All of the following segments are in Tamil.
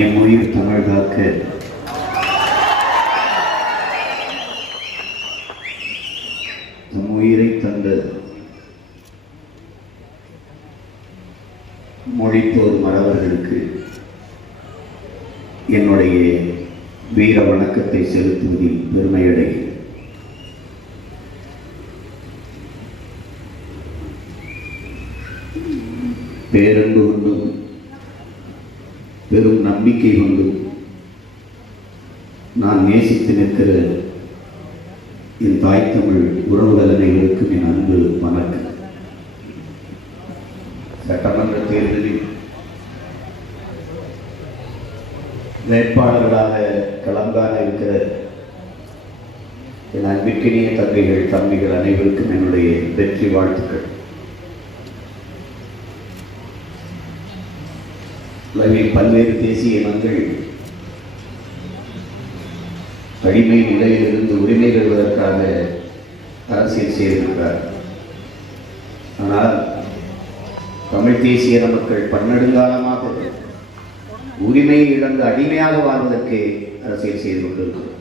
என் உயிர் தமிழ் காக்க தம் உயிரை தந்த மொழிப்போர் மறவர்களுக்கு என்னுடைய வீர வணக்கத்தை செலுத்துவதில் பெருமையடைகிறேன். பேரன்பு கொண்டும் பெரும் நம்பிக்கை கொண்டும் நான் நேசித்து நிற்கிற என் தாய் தமிழ் உறவுகள் அனைவருக்கும் என் அன்பு வணக்கம். சட்டமன்ற தேர்தலில் வேட்பாளர்களாக களங்காண இருக்கிற என் அன்பிற்கினிய தங்கைகள் தம்பிகள் அனைவருக்கும் என்னுடைய வெற்றி வாழ்த்துக்கள். உலகில் பல்வேறு தேசிய இனங்கள் அடிமை நிலையிலிருந்து உரிமை பெறுவதற்காக அரசியல் செய்திருக்கிறார். ஆனால் தமிழ் தேசிய மக்கள் பன்னெடுங்காலமாக உரிமையை இழந்து அடிமையாக வாழ்வதற்கு அரசியல் செய்து கொண்டிருக்கிறது.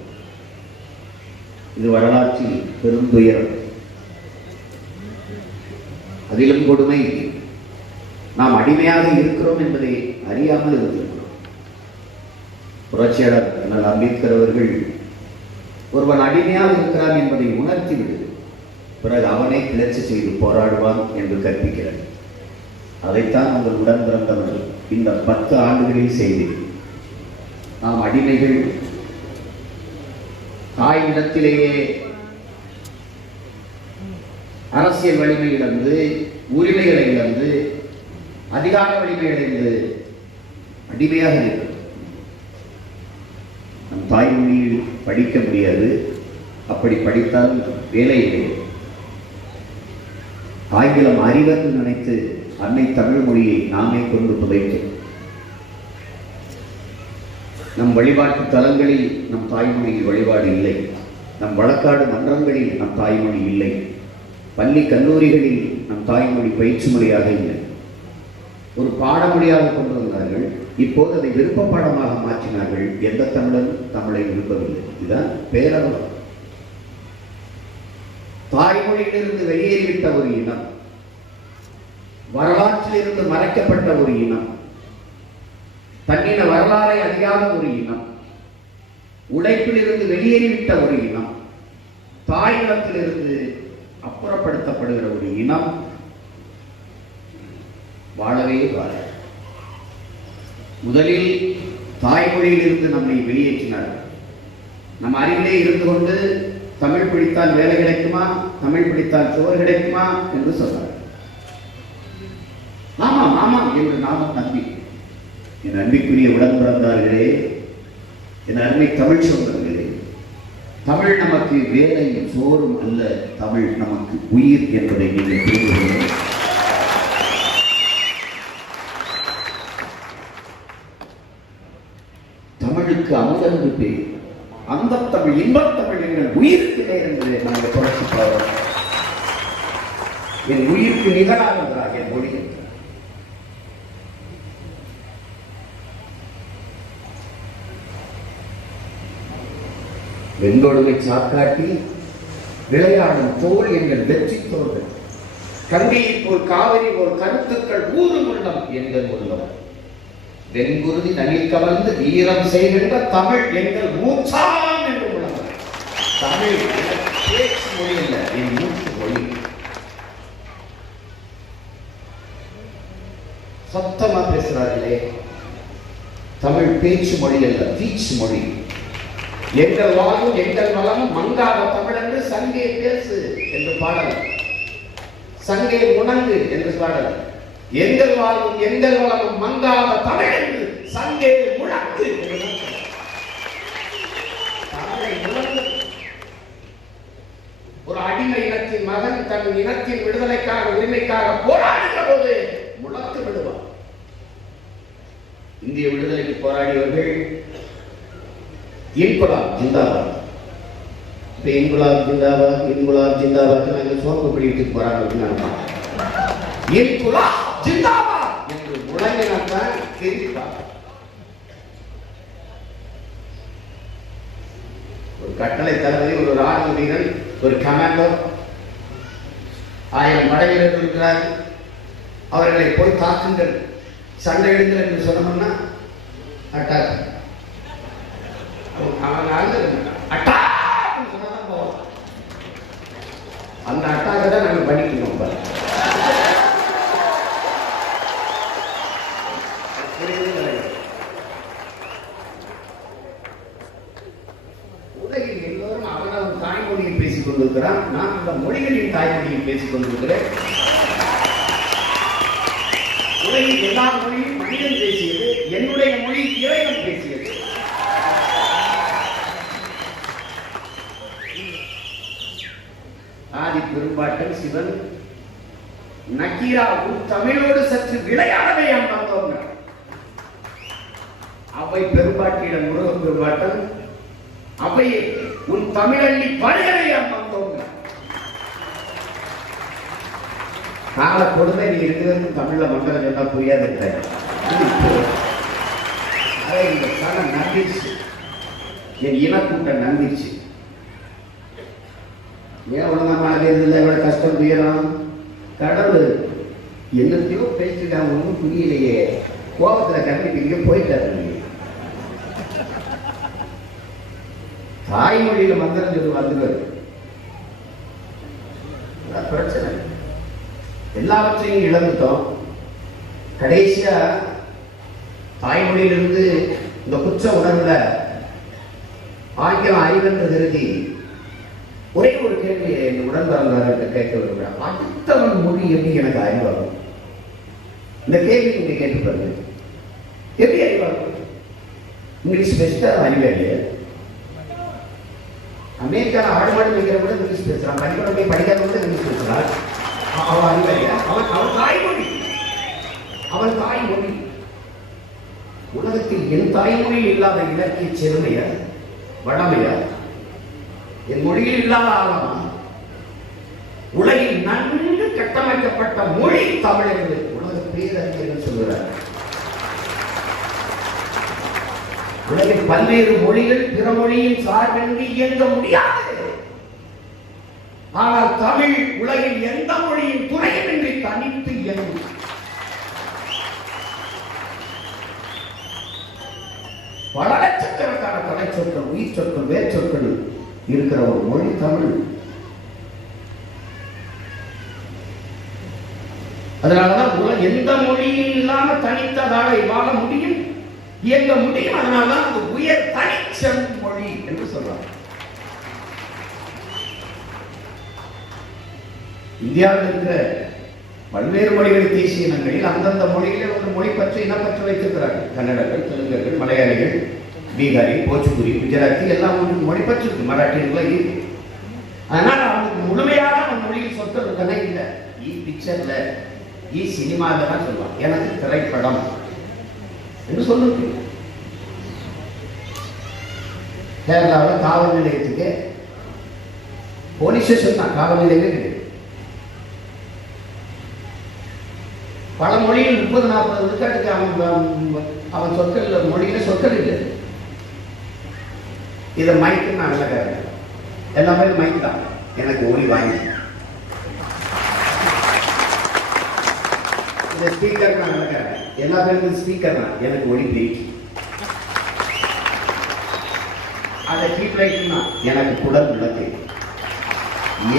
இது வரலாற்றில் பெரும் துயரம். அதிலும் கொடுமை, நாம் அடிமையாக இருக்கிறோம் என்பதை அறியாமல் இருந்திருக்கிறோம். புரட்சியாளர் அண்ணல் அம்பேத்கர் அவர்கள் ஒருவன் அடிமையாக இருக்கிறான் என்பதை உணர்த்திவிடு, பிறகு அவனை கிளர்ச்சி செய்து போராடுவான் என்று கற்பிக்கிறார். அதைத்தான் உங்கள் உடன் பிறந்தவர்கள் இந்த 10 ஆண்டுகளில் செய்து நாம் அடிமைகள், தாய் நிலத்திலேயே அரசியல் வலிமை இழந்து, உரிமைகளை இழந்து, அதிகார வலிமை இழந்து அடிமையாக இருக்கிறது. நம் தாய்மொழியில் படிக்க முடியாது, அப்படி படித்தால் வேலை இல்லை. ஆங்கிலம் அறிவென்று நினைத்து அன்னை தமிழ் மொழியை நாமே கொண்டு புதைத்தோம். நம் வழிபாட்டு தலங்களில் நம் தாய்மொழியில் வழிபாடு இல்லை. நம் வழக்காடு மன்றங்களில் நம் தாய்மொழி இல்லை. பள்ளி கல்லூரிகளில் நம் தாய்மொழி பயிற்சி மொழியாக இல்லை. ஒரு பாடமொழியாக கொண்டு வந்தார்கள். இப்போது அதை விருப்ப பாடமாக மாற்றினார்கள். எந்த தமிழனும் தமிழை விரும்பவில்லை. இதுதான் பேரவலம். தாய்மொழியிலிருந்து வெளியேறிவிட்ட ஒரு இனம், வரலாற்றில் இருந்து மறைக்கப்பட்ட ஒரு இனம், தன்னின வரலாறை அறியாத ஒரு இனம், உழைப்பில் இருந்து வெளியேறிவிட்ட ஒரு இனம், தாயினத்திலிருந்து அப்புறப்படுத்தப்படுகிற ஒரு இனம் வாழவே வாழ. முதலில் தாய்மொழியில் இருந்து நம்மை வெளியேற்றினார். நம் அருகிலே இருந்து கொண்டு தமிழ் பிடித்தால் வேலை கிடைக்குமா, தமிழ் பிடித்தால் சோறு கிடைக்குமா என்று சொன்னார். ஆமாம் ஆமாம் என்று நாமும் நம்பி, என் அன்பிற்குரிய உடன் பிறந்தார்களே, என் அருமை தமிழ் சொந்தங்களே, தமிழ் நமக்கு வேலையும் சோறும் அல்ல, தமிழ் நமக்கு உயிர் என்பதை நீங்கள் புரிந்து. தமிழுக்கு அமுதென்று பேர், அந்த தமிழ் இன்பத்தமிழ் எங்கள் உயிருக்கு நேர் என்று நாங்கள் புரட்சி பாடுறோம். என் உயிருக்கு நிகராகிறார் என் மொழி. வெண்கொடுமை சாக்காட்டி விளையாடும் தோல் எங்கள் வெற்றி தோல்கள், கங்கையை போல் காவிரி போல் கருத்துக்கள் ஊரும் உள்ளம் எங்கள் உள்ளம், வெண்குருதி நனில் கவர்ந்து வீரம் செய்கின்ற தமிழ் எங்கள் மூச்சாம் என்று உள்ளம். தமிழ் பேச்சு மொழி அல்ல, என் மூச்சு மொழி. சத்தமா பேசுறார்களே, தமிழ் பேச்சு மொழி அல்ல, வீச்சு மொழி. எங்கள் வாழ்வும் எங்கள் வளமும் மங்காத தமிழ் என்று சங்கே பேசு என்று பாடல், சங்கே உணங்கு என்று பாடல். எங்கள் வாழ்வும் எங்கள் வளமும் மங்காத தமிழ் என்று சங்கே முழங்கு. ஒரு அடிமை இனத்தின் மகன் தன் இனத்தின் விடுதலைக்காக உரிமைக்காக போராடுகிற போது முழக்கு விடுவார். இந்திய விடுதலைக்கு போராடியவர்கள் இன்குலாப் ஜிந்தாபாத், இப்ப இன்குலாப் ஜிந்தாபாத் இன்குலாப் ஜிந்தாபாத் நாங்கள் சோப்பு பிடித்துக்கு போறாங்க அப்படின்னு இன்குலாப் ஜிந்தாபாத் என்று இளைஞனாத்தான் தெரிவிப்பா. ஒரு கட்டளை தளபதி, ஒரு ராணுவ வீரர், ஒரு கமாண்டோ, 1000 படை வீரர்கள் இருக்கிறார்கள். அவர்களை போய் தாக்குங்கள், சண்டையிடுங்கள் என்று சொன்னோம்னா அட்டாக். அந்த அட்டாக்கை தான் நாங்கள் பண்ணிக்கணும். உலகில் எல்லோரும் அவனவன் தாய்மொழியில் பேசிக் கொண்டிருக்கிறான். நான் அந்த மொழிகளின் தாய்மொழியில் பேசிக் கொண்டிருக்கிறேன். உலகில் எல்லா மொழியும் மனிதன் பேசியது, என்னுடைய மொழி இறைவன் பேசியது. ஆதி பெரும்பாட்டன் சிவன் நக்கீரா உன் தமிழோடு சற்று விளையாடவே வந்தவங்க. அவை பெரும்பாட்டியிடம் முருக பெரும்பாட்டன் அவையே உன் தமிழள்ளி படுகவே வந்தவங்க. கால கொடுமை நீ இருக்கிறது தமிழ்ல மக்கள் சொன்னா புரியாது. இந்த காலம் நம்பிச்சு, என் இனக்கூட்டம் நம்பிச்சு. ஏன் ஒழுங்கமான இல்லை, இவ்வளவு கஷ்டம் துயரம், கடவுள் என்னத்தையோ பேசிட்டாங்க, ஒன்றும் புரியலையே, கோபத்துல கண்டிப்பா இங்க போயிட்டாரு. தாய்மொழியில மந்திரம் சொல்லி வந்துடுவாரு. பிரச்சனை எல்லாவற்றையும் இழந்துட்டோம். கடைசியா தாய்மொழியிலிருந்து இந்த குற்ற உணர்வுல ஆங்கிலம் அறிவென்று கருதி ஒரே ஒரு கேள்வி என் உடன்பிறந்தார்கிட்ட கேட்க விரும்புகிறேன். அடுத்தவன் மொழி எப்படி எனக்கு அறிவாகும்? இந்த கேள்வி நீங்க கேட்டு பாருங்க. எப்படி அறிவாகும்? இங்கிலீஷ் பேசிட்டா அறிவே இல்லையா? அமெரிக்காவில் ஆடு மாடு வைக்கிற கூட இங்கிலீஷ் பேசுறான், பள்ளிக்கூடம் போய் படிக்காத கூட இங்கிலீஷ் பேசுறான். அவன் அறிவே இல்லையா? அவன் தாய்மொழி, அவன் தாய்மொழி. உலகத்தில் என் தாய்மொழி இல்லாத இலக்கிய செருமையா, வடமையா, என் மொழியில் இல்லாத ஆழமா? உலகில் நன்கு கட்டமைக்கப்பட்ட மொழி தமிழ் என்று உலக பேரறிஞர்கள் சொல்கிறார். உலகில் பல்வேறு மொழிகள் பிற மொழியின் சார்பின்றி இயங்க முடியாது. ஆனால் தமிழ் உலகில் எந்த மொழியின் துணையின்றி தனித்து இயங்கும். பல லட்சக்கணக்கான தலை சொற்கள், உயிர் சொற்கள், வேர் சொற்கள் இருக்கிற ஒரு மொழி தமிழ். அதனாலதான் எந்த மொழியும் இல்லாம தனித்ததாக வாழ முடியும், இயங்க முடியும். அதனாலதான் அது உயர் தனிச்செம் மொழி என்று சொல்றாங்க. இந்தியாவில் இருக்கிற பல்வேறு மொழிகள், தேசிய இனங்களில் அந்தந்த மொழிகளை ஒரு மொழி பற்றி இனப்பற்று வைத்திருக்கிறார்கள். கன்னடர்கள், தெலுங்கர்கள், மலையாளிகள், பீகாரி, போச்சுபுரி, குஜராத்தி எல்லாம் மொழி பற்றி இருக்கு. மராட்டியர்கள் இருக்கு. அதனால அவனுக்கு முழுமையாக அவன் மொழியில் சொற்கள் இருக்கவே இல்லை. பிக்சர்ல சினிமாவில் தான் சொல்லுவான், எனக்கு திரைப்படம் என்று சொல்லுங்க. கேரளாவில் காவல் நிலையத்துக்கு போலீஸ் ஸ்டேஷன் தான், காவல் நிலையமே கிடையாது. பல மொழியில் 30-40 விழுக்காட்டுக்கு அவன் சொற்கள் மொழியில சொற்கள் இல்லை. இதை மைக்கு நான் விளக்காரு, எல்லாமே மைக் தான். எனக்கு ஒளி வாங்கி இந்த ஸ்பீக்கர் நான் விளக்காரு, எல்லா பேருக்கும் ஸ்பீக்கர் தான். எனக்கு ஒளி பிரிக்கு. அதை டீப் லைட்னா எனக்கு குடல் விளக்கு.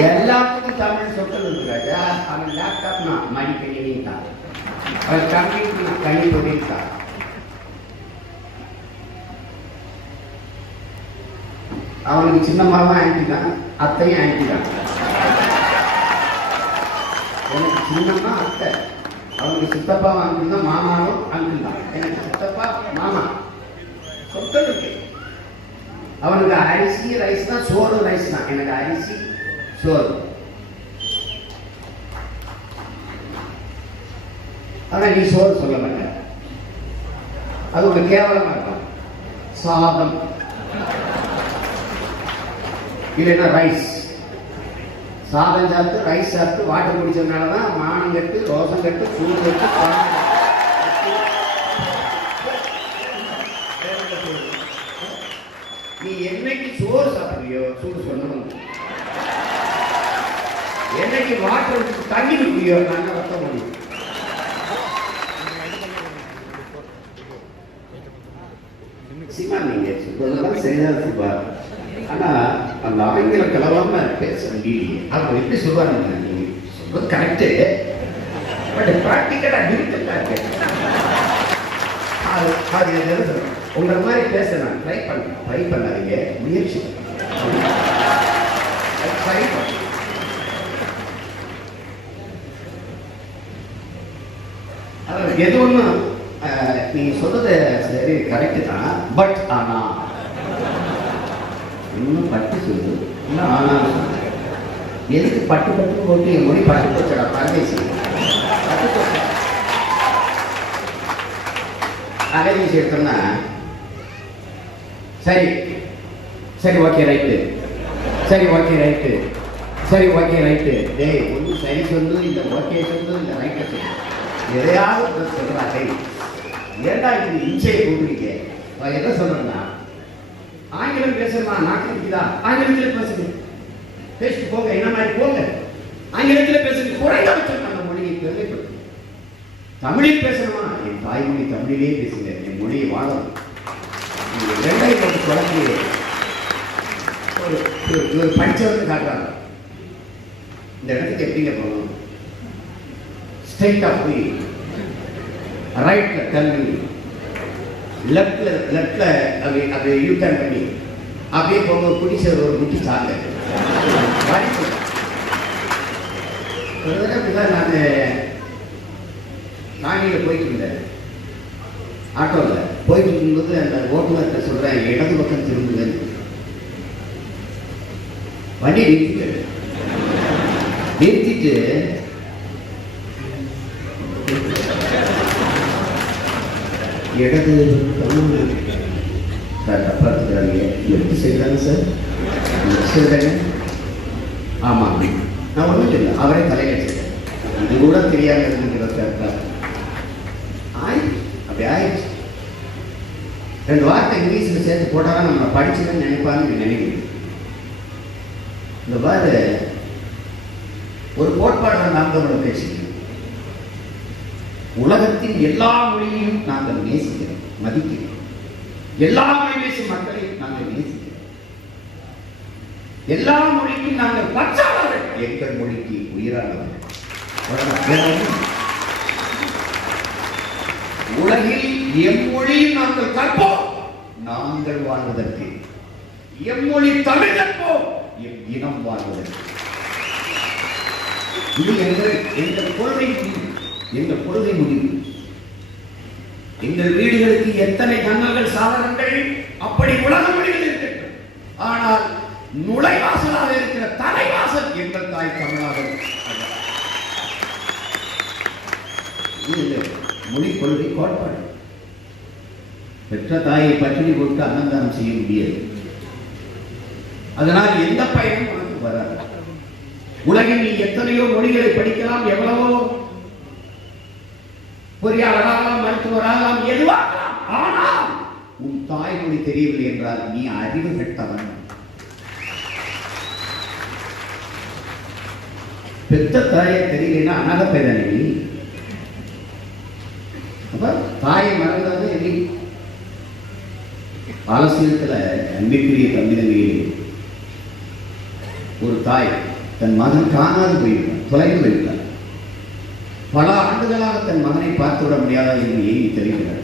எல்லாத்துக்கும் தமிழ் சொற்கள் இருக்கிறாங்க. அவன் லேப்டாப்னா மடிக்கணினி தான், அவன் கம்ப்யூட்டர் கணிப்பொறி தான். அவனுக்கு சின்னம்மாவும் ஆன்டி தான், அத்தையும் ஆன்டி தான். எனக்கு சின்னம்மா அத்தை, அவனுக்கு சித்தப்பாவும் அங்கிள் தான், மாமாவும் அங்கிள் தான். எனக்கு சித்தப்பா மாமா. சொற்கள் இருக்கு. அவனுக்கு அரிசி ரைஸ் தான், சோறு ரைஸ் தான். எனக்கு அரிசி சோறு. ஆனா நீ சோறு சொல்ல மாட்ட, அது ஒரு கேவலமா இருக்கும். சாதம் இல்லைன்னா ரைஸ். சாதம் சாப்பிட்டு ரைஸ் சாப்பிட்டு வாட்டர் குடிச்சதுனாலதான் மானம் கட்டு, ரோசம் கட்டு, சூடு கட்டு, ஐயோ நான் ரத்த முடியும். சிவா நீங்க சொல்றதெல்லாம் சரிதான் சிவா. ஆனா அந்த ஆங்கில கலவாம பேச முடியலையே. அவங்க எப்படி சொல்லுவாங்க, நீங்க சொல்றது கரெக்டு, பட் ப்ராக்டிக்கலா டிஃபிகல்ட்டா இருக்கு. அது உங்களை மாதிரி பேச நான் ட்ரை பண்ணாதீங்க, முயற்சி ட்ரை பண்ண. எது ஒன்றும் நீங்க சொல்றது சரி கரெக்டு தான், பட் ஆனா இன்னும் பட்டு சொல்லு, இன்னும் ஆனா எதுக்கு பட்டு பட்டு போட்டு என் மொழி பட்டு போச்சடா பரதேசி பட்டு போச்சா. அகதீசி எடுத்தோம்னா சரி சரி ஓகே ரைட்டு, சரி ஓகே ரைட்டு, சரி ஓகே ரைட்டு. டேய் ஒன்று சரி சொல்லு, இந்த ஓகே சொல்லு, இந்த ரைட்டை சொல்லு, எதையாவது சொல்றாங்க. ஏண்டா இது இன்ச்சையை கூப்பிடுங்க. என்ன சொல்றேன்னா, ஆங்கிலம் பேசலாம் நாட்டில் இருக்குதா, ஆங்கிலத்தில் பேசுங்க, பேசிட்டு போங்க, என்ன மாதிரி போங்க, ஆங்கிலத்தில் பேசுங்க, குறைந்தபட்சம் அந்த மொழியை பெருமைப்படுத்துங்க. தமிழில் பேசணுமா, என் தாய்மொழி தமிழிலே பேசுங்க, என் மொழியை வாழணும். ரெண்டாயிரம் போட்டு தொடங்கி ஒரு படிச்சவர்கள் காட்டுறாங்க. இந்த இடத்துக்கு எப்படிங்க போகணும், ஸ்ட்ரைட்டா போய் ரைட்ல கல்வி, லெஃப்ட்ல அப்படி யூ டர்ன் பண்ணி அப்படியே போக குடிச்ச ஒரு முட்டி சாங்க. ஒரு தடவை நான் நாணியில் போயிட்டு இருந்தேன், ஆட்டோவில் போயிட்டு இருக்கும்போது அந்த ஓட்டுநர்கிட்ட சொல்றேன், இடது பக்கம் திரும்புங்கன்னு. வண்டி நிறுத்திட்டு இடது சார் தப்பா இருக்கிறாங்க, எடுத்து செய்தாங்க சார், செய்தாங்க. ஆமாம், நான் ஒன்றும் சொல்ல, அவரே தலையில செய்தேன், இது கூட தெரியாம இருந்துக்கிறத ஆயிடுச்சு. அப்படி ஆயிடுச்சு. 2 வார்த்தை இங்கிலீஷில் சேர்த்து போட்டாலும் நம்ம படிச்சுன்னு நினைப்பான்னு நினைக்கிறேன். இந்த மாதிரி ஒரு கோட்பாடு நாங்கள் பேசுகிறோம். உலகத்தின் எல்லா மொழியையும் நாங்கள் நேசிக்கிறோம், மதிக்கிறோம். எல்லா மொழி பேசும் மக்களையும் நாங்கள் நேசிக்கிறோம். எல்லா மொழிக்கும் நாங்கள் பற்றாளர்கள், எங்கள் மொழிக்கு உயிரானவர்கள். உலகில் எம்மொழியும் நாங்கள் கற்போம், நாங்கள் வாழ்வதற்கு. எம்மொழி தமிழ் கற்போம், எம் இனம் வாழ்வதற்கு. இது எங்கள் கொள்கை முடிவு, எங்கள் கொள்கை முடிவு. எங்கள் வீடுகளுக்கு எத்தனை ஜன்னல்கள் சாதனங்கள் அப்படி உலக மொழிகள் இருக்கிறது. ஆனால் நுழைவாசலாக இருக்கிற தலைவாசல் எங்கள் தாய் தமிழாக. மொழி கொள்கை கோட்பாடு. பெற்ற தாயை பட்டினி போட்டு அன்னதானம் செய்ய முடியாது. அதனால் எந்த பயனும் உனக்கு வராது. உலகில் நீ எத்தனையோ மொழிகளை படிக்கலாம், எவ்வளவோ பொறியாளராகலாம், மருத்துவராகலாம், எதுவாகலாம். ஆனால் உன் தாய்மொழி தெரியவில்லை என்றால் நீ அறிவு பெற்றவன். பெத்த தாயை தெரியலன்னா அனாதை பேதானே நீ. அப்ப தாயை மறந்தது எப்படி? ஆலோசனத்துல அன்பிற்குரிய தம்பிதனையே ஒரு தாய் தன் மகன் காணாது போயிருக்கான், தொலைந்து போயிருக்கான். பல ஆண்டுகளாக தன் மகனை பார்த்து விட முடியாத என்று ஏங்கி தெரிகிறார்.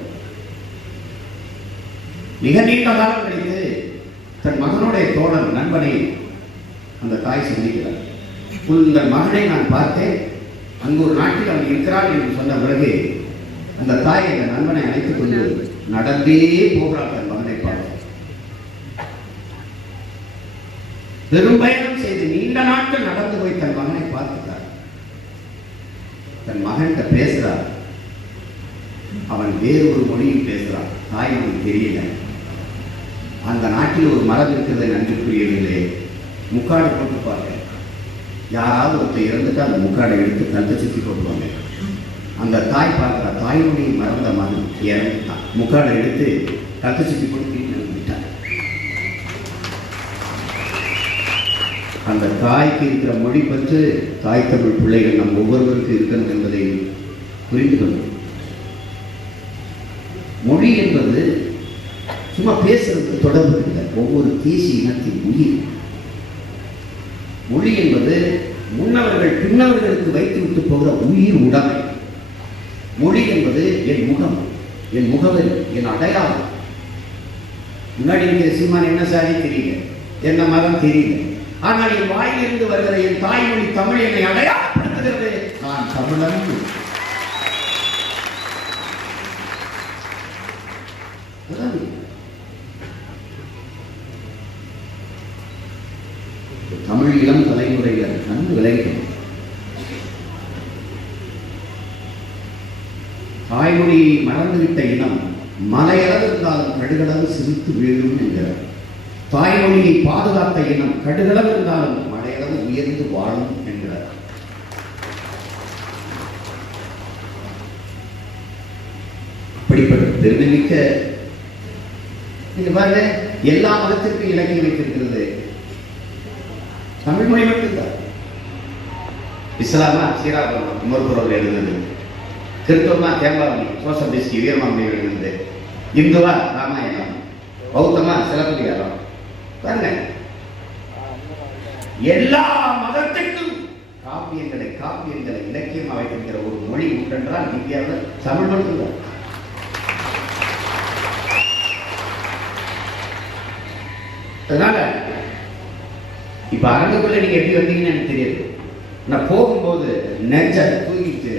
மிக நீண்ட காலம் கழித்து தன் மகனுடைய தோழன் நண்பனை அந்த தாய் சந்திக்கிறார். இந்த மகனை நான் பார்த்தேன், அங்கு ஒரு நாட்டில் அவன் இருக்கிறான் என்று சொன்ன பிறகு அந்த தாய் அந்த நண்பனை அழைத்துக் கொண்டு நடந்தே போகிறார் தன் மகனை பார்க்க. பெரும் பயணம் செய்து நீண்ட நாட்கள் நடந்து போய் தன் மகனை பார்த்துட்டார். தன் மகன்கிட்ட பேசுறார். அவன் வேறு ஒரு மொழியில் பேசுறான், தாய்மொழி தெரியல. அந்த நாட்டில் ஒரு மரம் இருக்கிறது நன்றி புரியவில்லை. முக்காடு போட்டு பார்க்க, யாராவது ஒருத்தர் இறந்துட்டு அந்த முக்காடை எடுத்து கழுத்தை சுற்றி போட்டுவாங்க. அந்த தாய் பார்க்கிற தாய்மொழியை மறந்த மகன் இறந்துட்டான். முக்காடை எடுத்து கழுத்தை சுற்றி போட்டு வீட்டில் விட்டான். அந்த தாய்க்கு இருக்கிற மொழி பற்று தாய் தமிழ் பிள்ளைகள் நம் ஒவ்வொருவருக்கும் இருக்கணும் என்பதை புரிந்து கொள்ளும். மொழி என்பது சும்மா பேசுறது தொடர்பு இல்லை, ஒவ்வொரு தேசிய இனத்தின் உயிர். மொழி என்பது முன்னவர்கள் பின்னவர்களுக்கு வைத்துவிட்டு போகிற உயிர் உடைமை. மொழி என்பது என் முகம், என் முகவரி, என் அடையாளம். முன்னாடி இருக்கிற சீமான் என்ன சாதி தெரியல, என்ன மதம் தெரியல, ஆனால் என் வாயிலிருந்து வருகிற என் தாய்மொழி தமிழ் என்னை அடையாளப்படுத்துகிறது. நான் தமிழன். தமிழ் இளம் தலைமுறையில் நன்கு விளைவிக்கணும். தாய்மொழியை மறந்துவிட்ட இனம் மலையளவு இருந்தாலும் கடுகளவு சிரித்து வீழும் என்கிறார். தாய்மொழியை பாதுகாத்த இனம் கடுகளவு இருந்தாலும் மலையளவு உயர்ந்து வாழும் என்கிறார். அப்படிப்பட்ட பெருமைமிக்க பாருங்க, எல்லா மதத்திற்கும் இலக்கியம் வைத்திருக்கிறது, தமிழ் மொழி மட்டும்தான். இஸ்லாமா சீராபுரம் உமர்புரம் எழுதுனது, கிறிஸ்தவமா தேம்பாவளி சோசபிஸ்கி வீரமாமணி எழுதுனது, இந்துவா ராமாயணம், பௌத்தமா சிலப்பதிகாரம். பாருங்க, எல்லா மதத்திற்கும் காப்பியங்களை இலக்கியமாக வைத்திருக்கிற ஒரு மொழி உண்டென்றால் இந்தியாவில் தமிழ் மட்டும்தான். அதனால இப்ப அரங்குக்குள்ள நீங்க எப்படி வந்தீங்கன்னு எனக்கு தெரியாது. நான் போகும்போது நெஞ்ச தூக்கிட்டு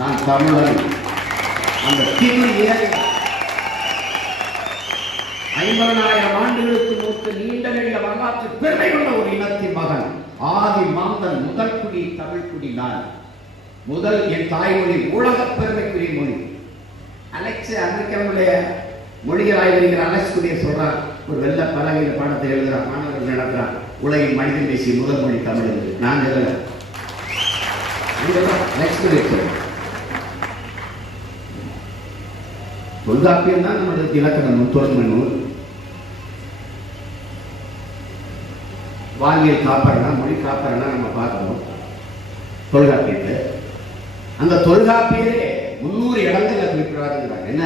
நான் தமிழன் அந்த தீர்வு ஏறி 50,000 ஆண்டுகளுக்கு மூத்த நீண்ட நெடிய வரலாற்று பெருமை கொண்ட ஒரு இனத்தின் மகன், ஆதி மாந்தன், முதல் குடி தமிழ் குடி. நான் முதல் என் தாய்மொழி உலக பெருமைக்குரிய மொழி. அலெக்ஸ் அமெரிக்காவுடைய மொழிகள் ஆய்வறிஞர் அலெக்ஸ் குடிய சொல்றார், ஒரு வெள்ள பலகையில் பாடத்தை எழுதுறான், மாணவர்கள் நடத்துறான், உலகின் மனிதன் பேசிய முதல் மொழி தமிழ் என்று. நான் சொல்லல, தொல்காப்பியம் தான் நம்மளுக்கு இலக்கணம், தொன்மை நூல். வாழ்வியல் காப்பாடுனா, மொழி காப்பாடுனா நம்ம பார்க்கணும் தொல்காப்பியத்தை. அந்த தொல்காப்பியரே 300 இடங்களை குறிப்பிடுவாருங்கிறாங்க. என்ன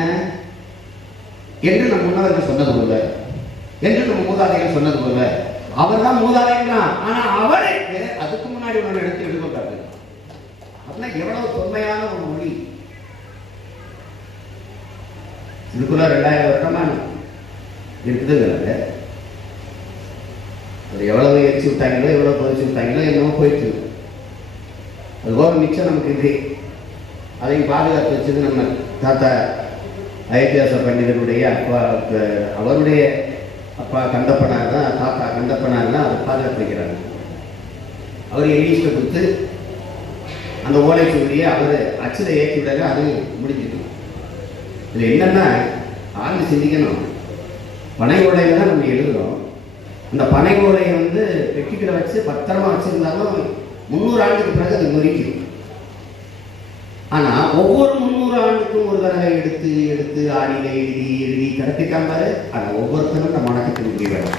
என்று நம் முன்னவர்கள் சொன்னது போல, என்று நம்ம மூதாதைகள் சொன்னது போல, அவர் தான் மூதாதைதான். ஆனா அவருக்கு அதுக்கு முன்னாடி ஒரு இடத்தில் எடுத்துக்காரு. அப்படின்னா எவ்வளவு தொன்மையான ஒரு மொழி. இதுக்குள்ள 2000 வருடமா இருக்குதுங்க. அது எவ்வளவு எரிச்சு விட்டாங்களோ, எவ்வளவு பதிச்சு விட்டாங்களோ, என்னவோ போயிடுச்சு. அதுபோக மிச்சம் நமக்கு இது. அதையும் பாதுகாத்து வச்சது நம்ம தாத்தா அயோத்தியாச பண்டிதருடைய அப்பா, அவருடைய அப்பா கந்தப்பனார் தான், தாத்தா கந்தப்பனார் தான் அதை பாதுகாத்து வைக்கிறாங்க. அவர் எலிஸ்ட்டை கொடுத்து அந்த ஓலை சுவடியை அவர் அச்சில் ஏற்றி விடாங்க, அது முடிஞ்சிட்டு. இதில் என்னன்னா ஆழ்ந்து சிந்திக்கணும். பனை ஓலையில தான் நம்ம எழுதுகிறோம். அந்த பனை ஓலையை பெட்டிக்கிட வச்சு பத்திரமா வச்சிருந்தாலும் 300 ஆண்டுக்கு பிறகு அது முறிக்கும். ஆனா ஒவ்வொரு 300 ஆண்டுக்கும் ஒரு தடவை எடுத்து எடுத்து ஆடியில எழுதி எழுதி கடத்திக்காம ஆனா ஒவ்வொருத்தரும் நம்ம வணக்கத்துக்கு முடிவாங்க.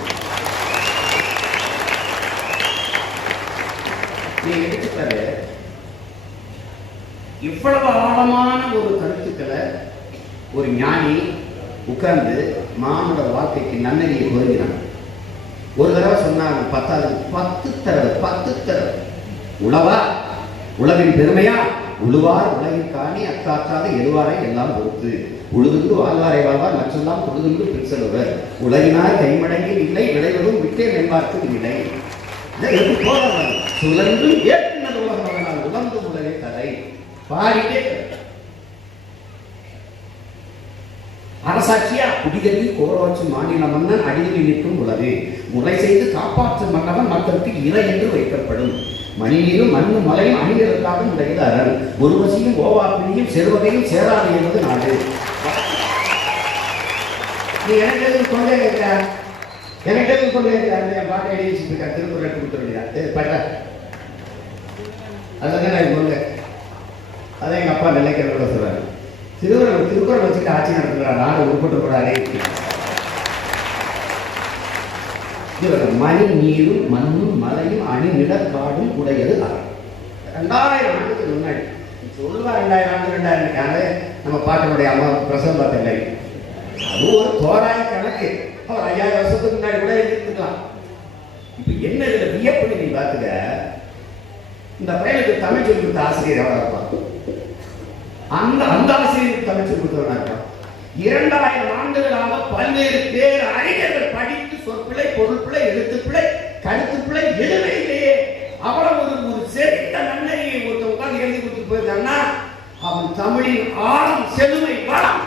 நீ எடுத்துக்காரு இவ்வளவு ஆழமான ஒரு கருத்துக்களை ஒரு ஞானி உட்கார்ந்து மானுட வாழ்க்கைக்கு நன்னறியை பொருந்தினாங்க. ஒரு தடவை சொன்னாங்க, 10 தடவை உழவா உழவின் பெருமையா, உழுவார் உலகின் காணி அக்காக்காத எழுவாரை எல்லாம் பொறுத்து, உழுதுண்டு வாழ்வாரை வாழ்வார் மற்றெல்லாம் பொழுதுண்டு பிரிசலுவர், உலகினார் கைமடங்கில் இல்லை விளைவதும் விட்டே மேம்பார்க்கு இல்லை. சுழன்று ஏற்றினது உலகம் உலர்ந்து முதலே கதை பாடிட்டே அரசாட்சியா குடிதண்ணி கோரவாட்சி மாநில மன்னன் அடியில் நிற்கும் உலகு முறை செய்து காப்பாற்றும் மன்னவன் மக்களுக்கு இறை என்று வைக்கப்படும். மணியிலும் மண்ணு மலையும் அணிகளுக்காக உடையது அரண், ஒரு வசியும் ஓவாப்பினியும் செருவகையும் சேராது என்பது நாடு. நீ எனக்கு கொண்டே இருக்க, எனக்கு கொண்டே இருக்க பாட்டை எழுதி வச்சுருக்க, திருக்குறள் கொடுத்துருங்க பட்ட அதுதான் நான் கொண்டு. அதை எங்க அப்பா நிலைக்கிறத சொல்றாரு, திருக்குறள் வச்சுட்டு ஆட்சி நடத்துகிறார், நாடு உருப்பட்டு கூடாது. மணி நீரும் மண்ணும் மலையும் அணிநிலக்காடும் உடையது அறம். 2000 ஆண்டுக்கு முன்னாடி சொல்லுவா. 2000 ஆண்டு 2000 ஆண்டு நம்ம பாட்டினுடைய அம்மா பிரசவம் பார்த்தல, அது ஒரு தோராய கணக்கு. அவர் 5000 வருஷத்துக்கு முன்னாடி கூட எடுத்துக்கலாம். இப்ப என்ன இதுல வியப்பு நீ பார்த்துக்க, இந்த பையனுக்கு தமிழ் சொல்லி கொடுத்த ஆசிரியர் எவ்வளவு இருப்பான், அந்த ஆசிரியருக்கு தமிழ் சொல்லி கொடுத்தவனா இருப்பான். 2000 ஆண்டுகளாக பல்வேறு பேர் அறிஞர்கள் படித்து சொற்பிழை, பொருள்பிழை, எழுத்துப்பிழை, கருத்துப்பிழை எதுவுமே இல்லையே. அவ்வளவு ஒரு செறிந்த நன்னறியை ஒருத்தன் உட்கார்ந்து எழுதி கொடுத்து போயிருக்கான்னா அவன் தமிழின் ஆழம், செழுமை, வளம்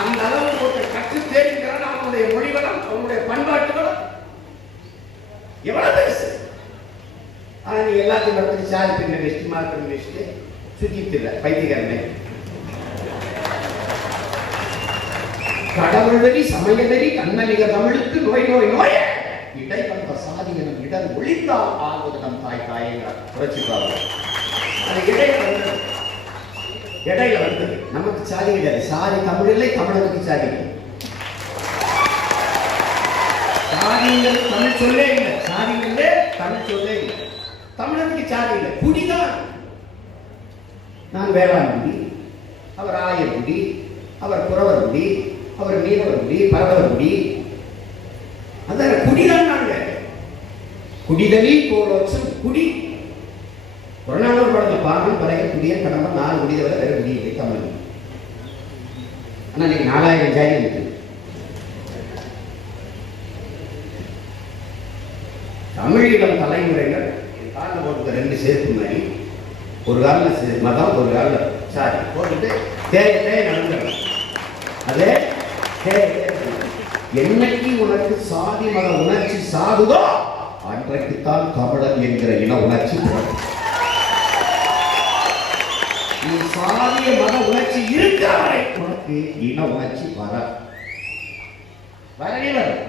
அந்த அளவு ஒருத்தர் கற்று தேர்கிறான். அவனுடைய மொழி வளம், அவனுடைய பண்பாட்டு வளம் எவ்வளவு பெருசு. ஆனா நீ எல்லாத்தையும் நடத்தி சாதி பெண்ணை வச்சுட்டு மார்க் வச்சுட்டு சுத்திட்டு இல்லை பைத்தியக்காரனை. கடவுளறி சமயதறி கண்ணலிக தமிழுக்கு நோய் நோய் நோய இடை வந்த சாதிகளும் இடர் ஒளிந்தால் ஆகுவது நம் தாய் தாயங்கிறார் புரட்சிப்பாளர். அது இடையில வந்தது. நமக்கு சாதி கிடையாது. சாதி தமிழ் இல்லை, தமிழனுக்கு சாதி இல்லை. சாதிங்கிறது தமிழ் சொல்லே இல்லை. சாதிங்கிறதே தமிழ் சொல்லே இல்லை. தமிழனுக்கு சாதி இல்லை. குடிதான். நான் வேளாண்குடி, அவர் ஆயர்குடி, அவர் புறவர்குடி, அவர் மீனவர்குடி, பரவர்குடி. அந்த குடிதான் நாங்க. குடிதலில் போரோச்சும் குடி. ஒரு நாள் ஒரு படத்துல பாகம் பறைய குடிய கடமை 4 குடி தவிர வேற குடி இல்லை தமிழ். ஆனா நீங்க 4000 ஜாதி இருக்கு. தமிழீழம் தலைமுறைகள் காலில் போட்டு 2 சேர்ப்பு மாதிரி ஒரு காலில் மதம், ஒரு காலில் சாதி போட்டுட்டு தேவையே நடந்துடும். அதே என்னைக்கு உனக்கு சாதி மத உணர்ச்சி சாகுதோ அன்றைக்குத்தான் தமிழன் என்கிற இன உணர்ச்சி போடும். நீ சாதிய மத உணர்ச்சி இருக்கிற வரை உனக்கு இன உணர்ச்சி வரவே வரும்.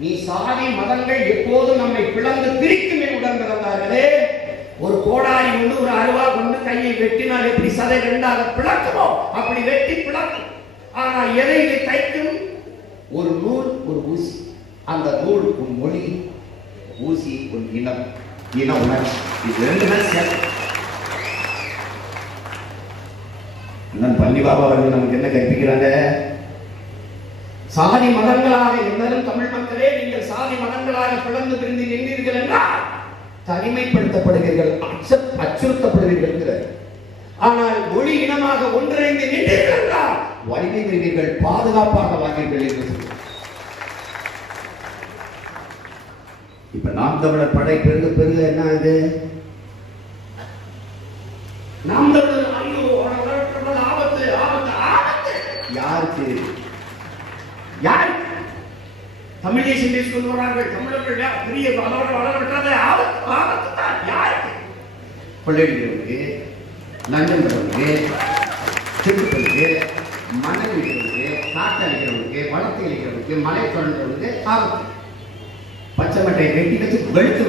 நீ சாதி மதங்கள் எப்போதும் நம்மை பிளந்து பிரிக்குமே உடன் பிறந்தார்களே. ஒரு கோடாரி கொண்டு ஒரு அருவா கொண்டு கையை வெட்டினால் எப்படி சதை 2ஆக பிளக்குமோ அப்படி வெட்டி பிளக்கும். ஆனா எதை தைக்கும்? ஒரு நூல், ஒரு ஊசி. அந்த நூல் உன் மொழி, ஊசி உன் இனம், இன உணர்ச்சி. இது 2 தான் சேர்த்து. பள்ளி பாபா அவர்கள் நமக்கு என்ன கற்பிக்கிறாங்க? சாதி மதங்களாக இருந்தாலும் தமிழ் மக்களே, நீங்கள் சாதி மதங்களாக பிளந்து பிரிந்து நின்றீர்கள் என்றால் தனிமைப்படுத்தப்படுவீர்கள், அச்சுறுத்தப்படுவீர்கள். ஆனால் மொழி இனமாக ஒன்றிணைந்து நின்றீர்கள் என்றால் வலிமை பெறுவீர்கள், பாதுகாப்பாக வாழ்வீர்கள் என்று சொல்லுங்கள். இப்ப நாம் தமிழர் படை பெருக பெருக என்ன ஆகுது? நாம் தமிழர் ஆபத்து ஆபத்து ஆபத்து. யாருக்கு? யாருக்கு? தமிழ் தேசியம் பேசி கொண்டு வரார்கள். தமிழர்கள் பெரிய வளர்றது ஆபத்து ஆபத்து தான். யாருக்கு? கொள்ளையடிக்கிறவனுக்கு, லஞ்சம் பெறவனுக்கு, திருப்பலுக்கு, மணல் அடிக்கிறவனுக்கு, காட்டு அடிக்கிறவனுக்கு, வளர்த்து அடிக்கிறவனுக்கு, மலை தொடர்ந்தவனுக்கு ஆபத்து. பச்சை மட்டையை வெட்டி வச்சு வெளுத்து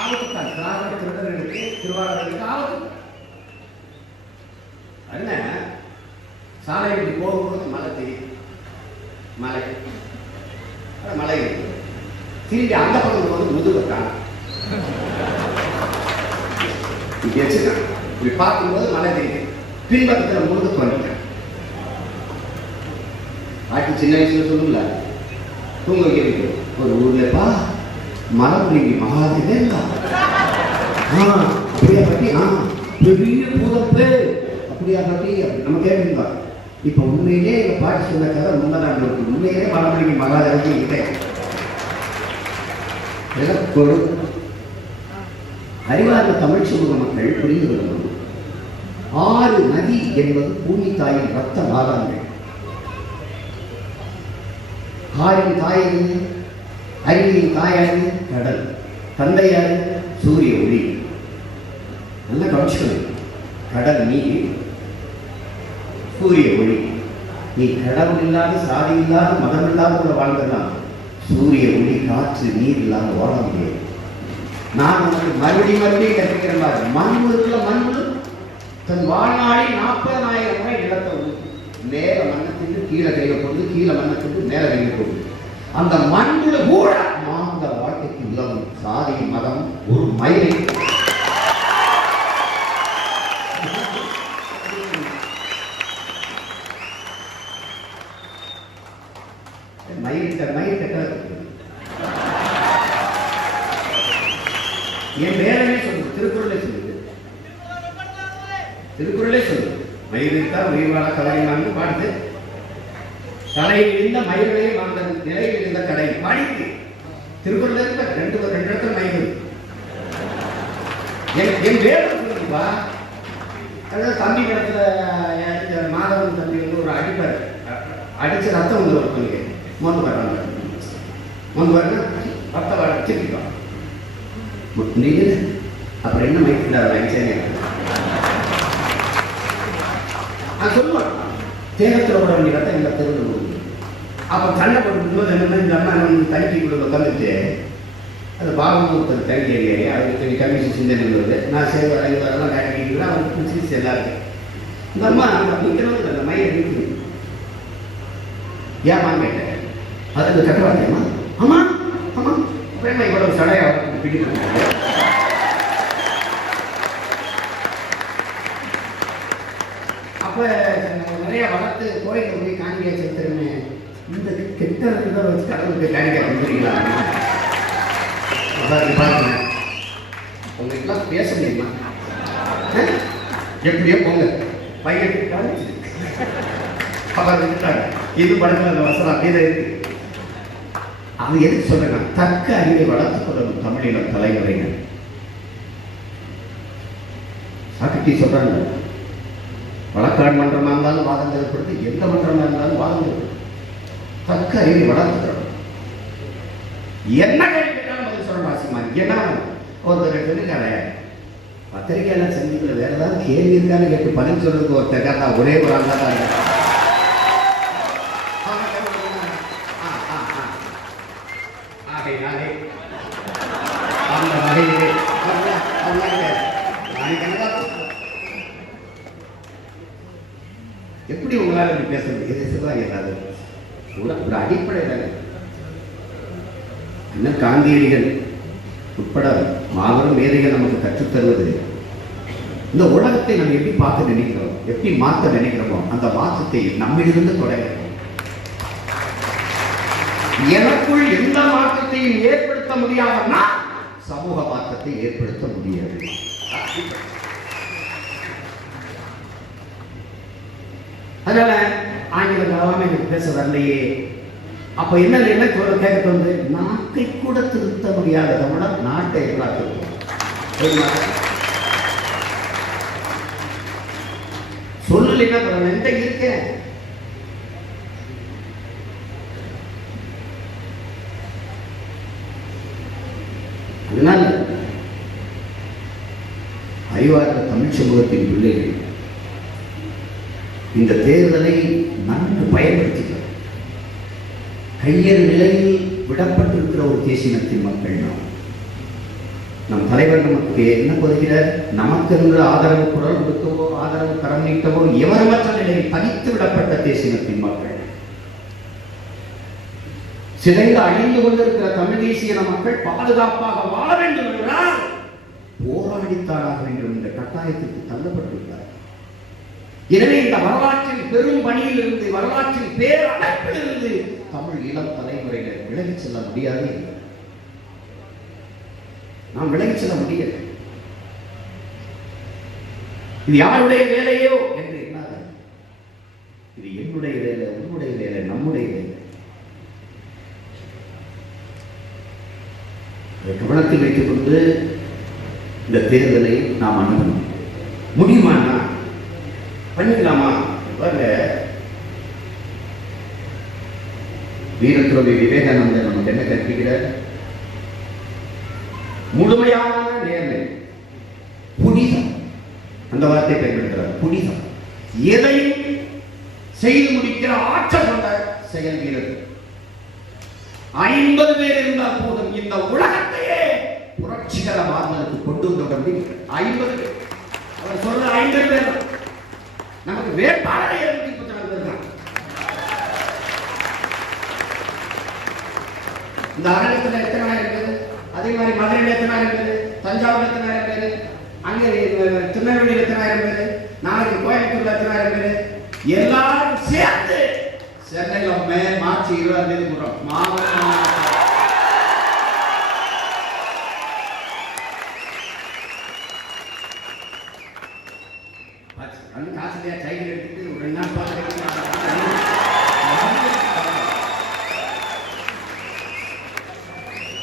ஆபத்துத்தான். திராவிட திருடர்களுக்கு, திருவாரூருக்கு ஆபத்து. என்ன சாலை இப்படி போகும்போது மலை தெரியும், மலை மலை திரும்பி அந்த பக்கம் போது முதுகட்டான் இப்படி வச்சுக்கான். இப்படி பார்க்கும்போது மலை தெரியும், பின்பக்கத்தில் முழுக்க பண்ணிட்டேன். ஆட்டி சின்ன வயசுல சொல்லுங்கள தூங்க வைக்க ஒரு ஊர்லப்பா மரமுடிங்கி மகாதேவே அப்படியா பட்டி பெரிய பூதப்பு அப்படியா பட்டி நம்ம கேட்குங்க. இப்ப உண்மையிலே எங்க பாட்டி சொன்ன கதை முன்னதான் இருக்கு. உண்மையிலே மரமுடிங்கி மகாதேவத்தை இல்லை. அறிவார்ந்த தமிழ் சமூக மக்கள் புரிந்து கொள்ளணும். 6 நதி என்பது பூமி தாயின் ரத்த நாதங்கள். 6 தாயது, அறிவியின் தாயாது கடல், தந்தையாது சூரிய ஒளி. நல்ல கவனிச்சுக்கணும். கடல் நீர், சூரிய ஒளி. நீ கடவுள் இல்லாத, சாதி இல்லாத, மதம் இல்லாத வாழ்ந்தலாம். சூரிய ஒளி, காற்று, நீர் இல்லாத ஓட முடியாது. நான் உங்களுக்கு மறுபடியும் கற்பிக்கிற மாதிரி மண் இருக்குல்ல, மண் தன் வாழ்நாளில் 40,000 முறை நிலத்தை உழுது. மேல மண்ணத்துக்கு கீழே கையில போடுது, கீழே மண்ணத்துக்கு மேல கையில போடுது. அந்த மண்ணுல கூட மாந்த வாழ்க்கைக்கு உலகம் சாதி மதம் ஒரு மயிலை மயில் என் வேறமே சொல்லுது, திருக்குறளே சொல்லுது, திருக்குறளே சொல்லுது. மயிலிட்டா உயிர்வாழ கலைஞான்னு பாடுது. தலையில் இருந்த மயிலே அந்த நிலையில் இருந்த கடை பாடிக்கு திருக்குறள் இருந்த ரெண்டு இடத்துல மயில் என் வேலை சொல்லுதுப்பா. அதாவது தம்பி இடத்துல மாதவன் தம்பி வந்து ஒரு அடிப்பார், அடிச்சு ரத்தம் வந்து ஒருத்தவங்க மொந்து வர்றாங்க, மொந்து வரனா ரத்தம் வர திருப்பிப்பான். நீங்க அப்புறம் என்ன மயக்கிட்டார் சொல்லுவான், தேகத்தில் விட வேண்டிய ரத்தம் இந்த தெருவில் கொடுக்குது. அப்போ சண்டை போட்டுக்கும்போது என்ன இந்த அம்மா தனிக்கு கொடுக்க உட்காந்துட்டு அது பாகமூர்த்தர் தனி ஏரியா அதுக்கு கமிஷன் சிந்தனை வருது. நான் சேவை வரலாம் கட்டிக்கிறேன், அவருக்கு பிடிச்சி எல்லாருக்கும் இந்த அம்மா நிற்கிறவங்க அந்த மயிலை நிற்குது. ஏமா கேட்டேன், அதுக்கு கட்டுவாத்தியம்மா ஆமா ஆமா பிரேமா இவ்வளவு சடையா பிடிக்கிறாங்க. அப்ப நிறைய வளர்த்து கோயிலுக்கு போய் காணிக்கை செலுத்துறேன்னு இந்த கெட்ட இதை வச்சு கடவுளுக்கு காணிக்கை வந்துடுறீங்களா? பாருங்க, உங்களுக்குலாம் பேச முடியுமா? எப்படியோ போங்க பையன் இது படத்துல அந்த வசனம் அப்படியே இருக்கு. அது எதுக்கு சொல்றேன், தக்க அறிவை வளர்த்துக் கொள்ளணும் தமிழின தலைமுறைகள். சாக்கிட்டி சொல்றாங்க, வழக்காடு மன்றமா இருந்தாலும் வாதம் ஏற்படுது, எந்த மன்றமா இருந்தாலும் வாதம் ஏற்படுது. தக்க அறிவை வளர்த்துக்கிறோம். என்ன கேள்வி கேட்டாலும் பதில் சொல்ல வாசிமா என்ன ஒருத்தர் சொல்லிருக்காரு, பத்திரிகையாளர் சந்திப்பில் வேற ஏதாவது கேள்வி இருக்கான்னு கேட்டு பதில் சொல்றதுக்கு ஒருத்தர் கேட்டா ஒரே ஒரு ஆள் தான் இருக்கு. அந்த வகையிலே எப்படி உங்களால் இப்படி பேச முடியும்? ஏதாவது ஒரு அடிப்படை தானே. இன்னும் காந்தியடிகள் உட்பட மாபெரும் மேதைகள் நமக்கு கற்றுத்தருவது, இந்த உலகத்தை நம்ம எப்படி பார்க்க நினைக்கிறோம், எப்படி மாற்ற நினைக்கிறோமோ அந்த மாற்றத்தை நம்மிலிருந்து தொடங்கிறோம். எனக்குள் எந்த மாற்றத்தையும் ஏற்படுத்த முடியாதுன்னா சமூக மாற்றத்தை ஏற்படுத்த முடியாது. அதனால ஆங்கில கலவாம எனக்கு பேச வரலையே. அப்ப என்ன கேட்க வந்து நாட்டை கூட திருத்த முடியாத தமிழர் நாட்டை சொல்லல எந்த இருக்க. அதனால அறிவார்ந்த தமிழ் சமூகத்தின் பிள்ளைகள் இந்த தேர்தலை நன்கு பயன்படுத்திக்கிறார். கையறு நிலையில் விடப்பட்டிருக்கிற ஒரு தேசியத்தின் மக்கள் நம் தலைவர் நமக்கு என்ன கொள்கிறார், நமக்கு என்று ஆதரவு குரல் கொடுக்கவோ ஆதரவு கரம் நீட்டவோ எவரமற்ற நிலையில் பதித்து விடப்பட்ட தேசியத்தின் மக்கள், சிதைந்து அழிந்து கொண்டிருக்கிற தமிழ் தேசிய மக்கள் பாதுகாப்பாக வாழ வேண்டும் என்றால் போராடித்தாராக வேண்டும் என்ற கட்டாயத்திற்கு தள்ளப்பட்டிருக்கிறார். எனவே இந்த வரலாற்றில் பெரும் பணியில் இருந்து, வரலாற்றில் பேரமைப்பில் இருந்து தமிழ் இளம் தலைமுறையினர் விலகிச் செல்ல முடியாது. நாம் விலகிச் செல்ல முடியாது. இது யாருடைய வேலையோ என்று எண்ணாத. இது என்னுடைய வேலை, உன்னுடைய வேலை, நம்முடைய வேலை. அதை கவனத்தில் வைத்துக் கொண்டு இந்த தேர்தலை நாம் அணுகணும். முடியுமா? பண்ணிக்கலாமா? வீரத்துறவி விவேகானந்தர் நமக்கு என்ன கற்பிக்கிறார்? முழுமையான நேர்மை, புனிதம். அந்த வார்த்தை பயன்படுத்துகிறார், புனிதம். எதையும் செய்து முடிக்கிற ஆற்றல் கொண்ட செயல் வீரர். 50 பேர் இருந்தால் போதும் இந்த உலகத்தையே புரட்சிகர மாறுதலுக்கு கொண்டு வந்த 50 பேர். சொல்ற 50 பேர் நமக்கு வேட்பாளரை 234 பேர் தான். இந்த அரங்கத்தில் எத்தனை ஆயிரம் பேர், அதே மாதிரி மதுரையில் எத்தனை ஆயிரம் பேர், தஞ்சாவூர் எத்தனை ஆயிரம் பேர், அங்கே திருநெல்வேலியில் எத்தனை ஆயிரம் பேர், நாளைக்கு கோயம்புத்தூர்ல எத்தனை ஆயிரம் பேர், எல்லாரும் சேர்ந்து சென்னையில் மார்ச் 20ஆம் தேதி போடுறோம். காசுலையா சைக்கிள் எடுத்துட்டு ஒரு 2 நாள்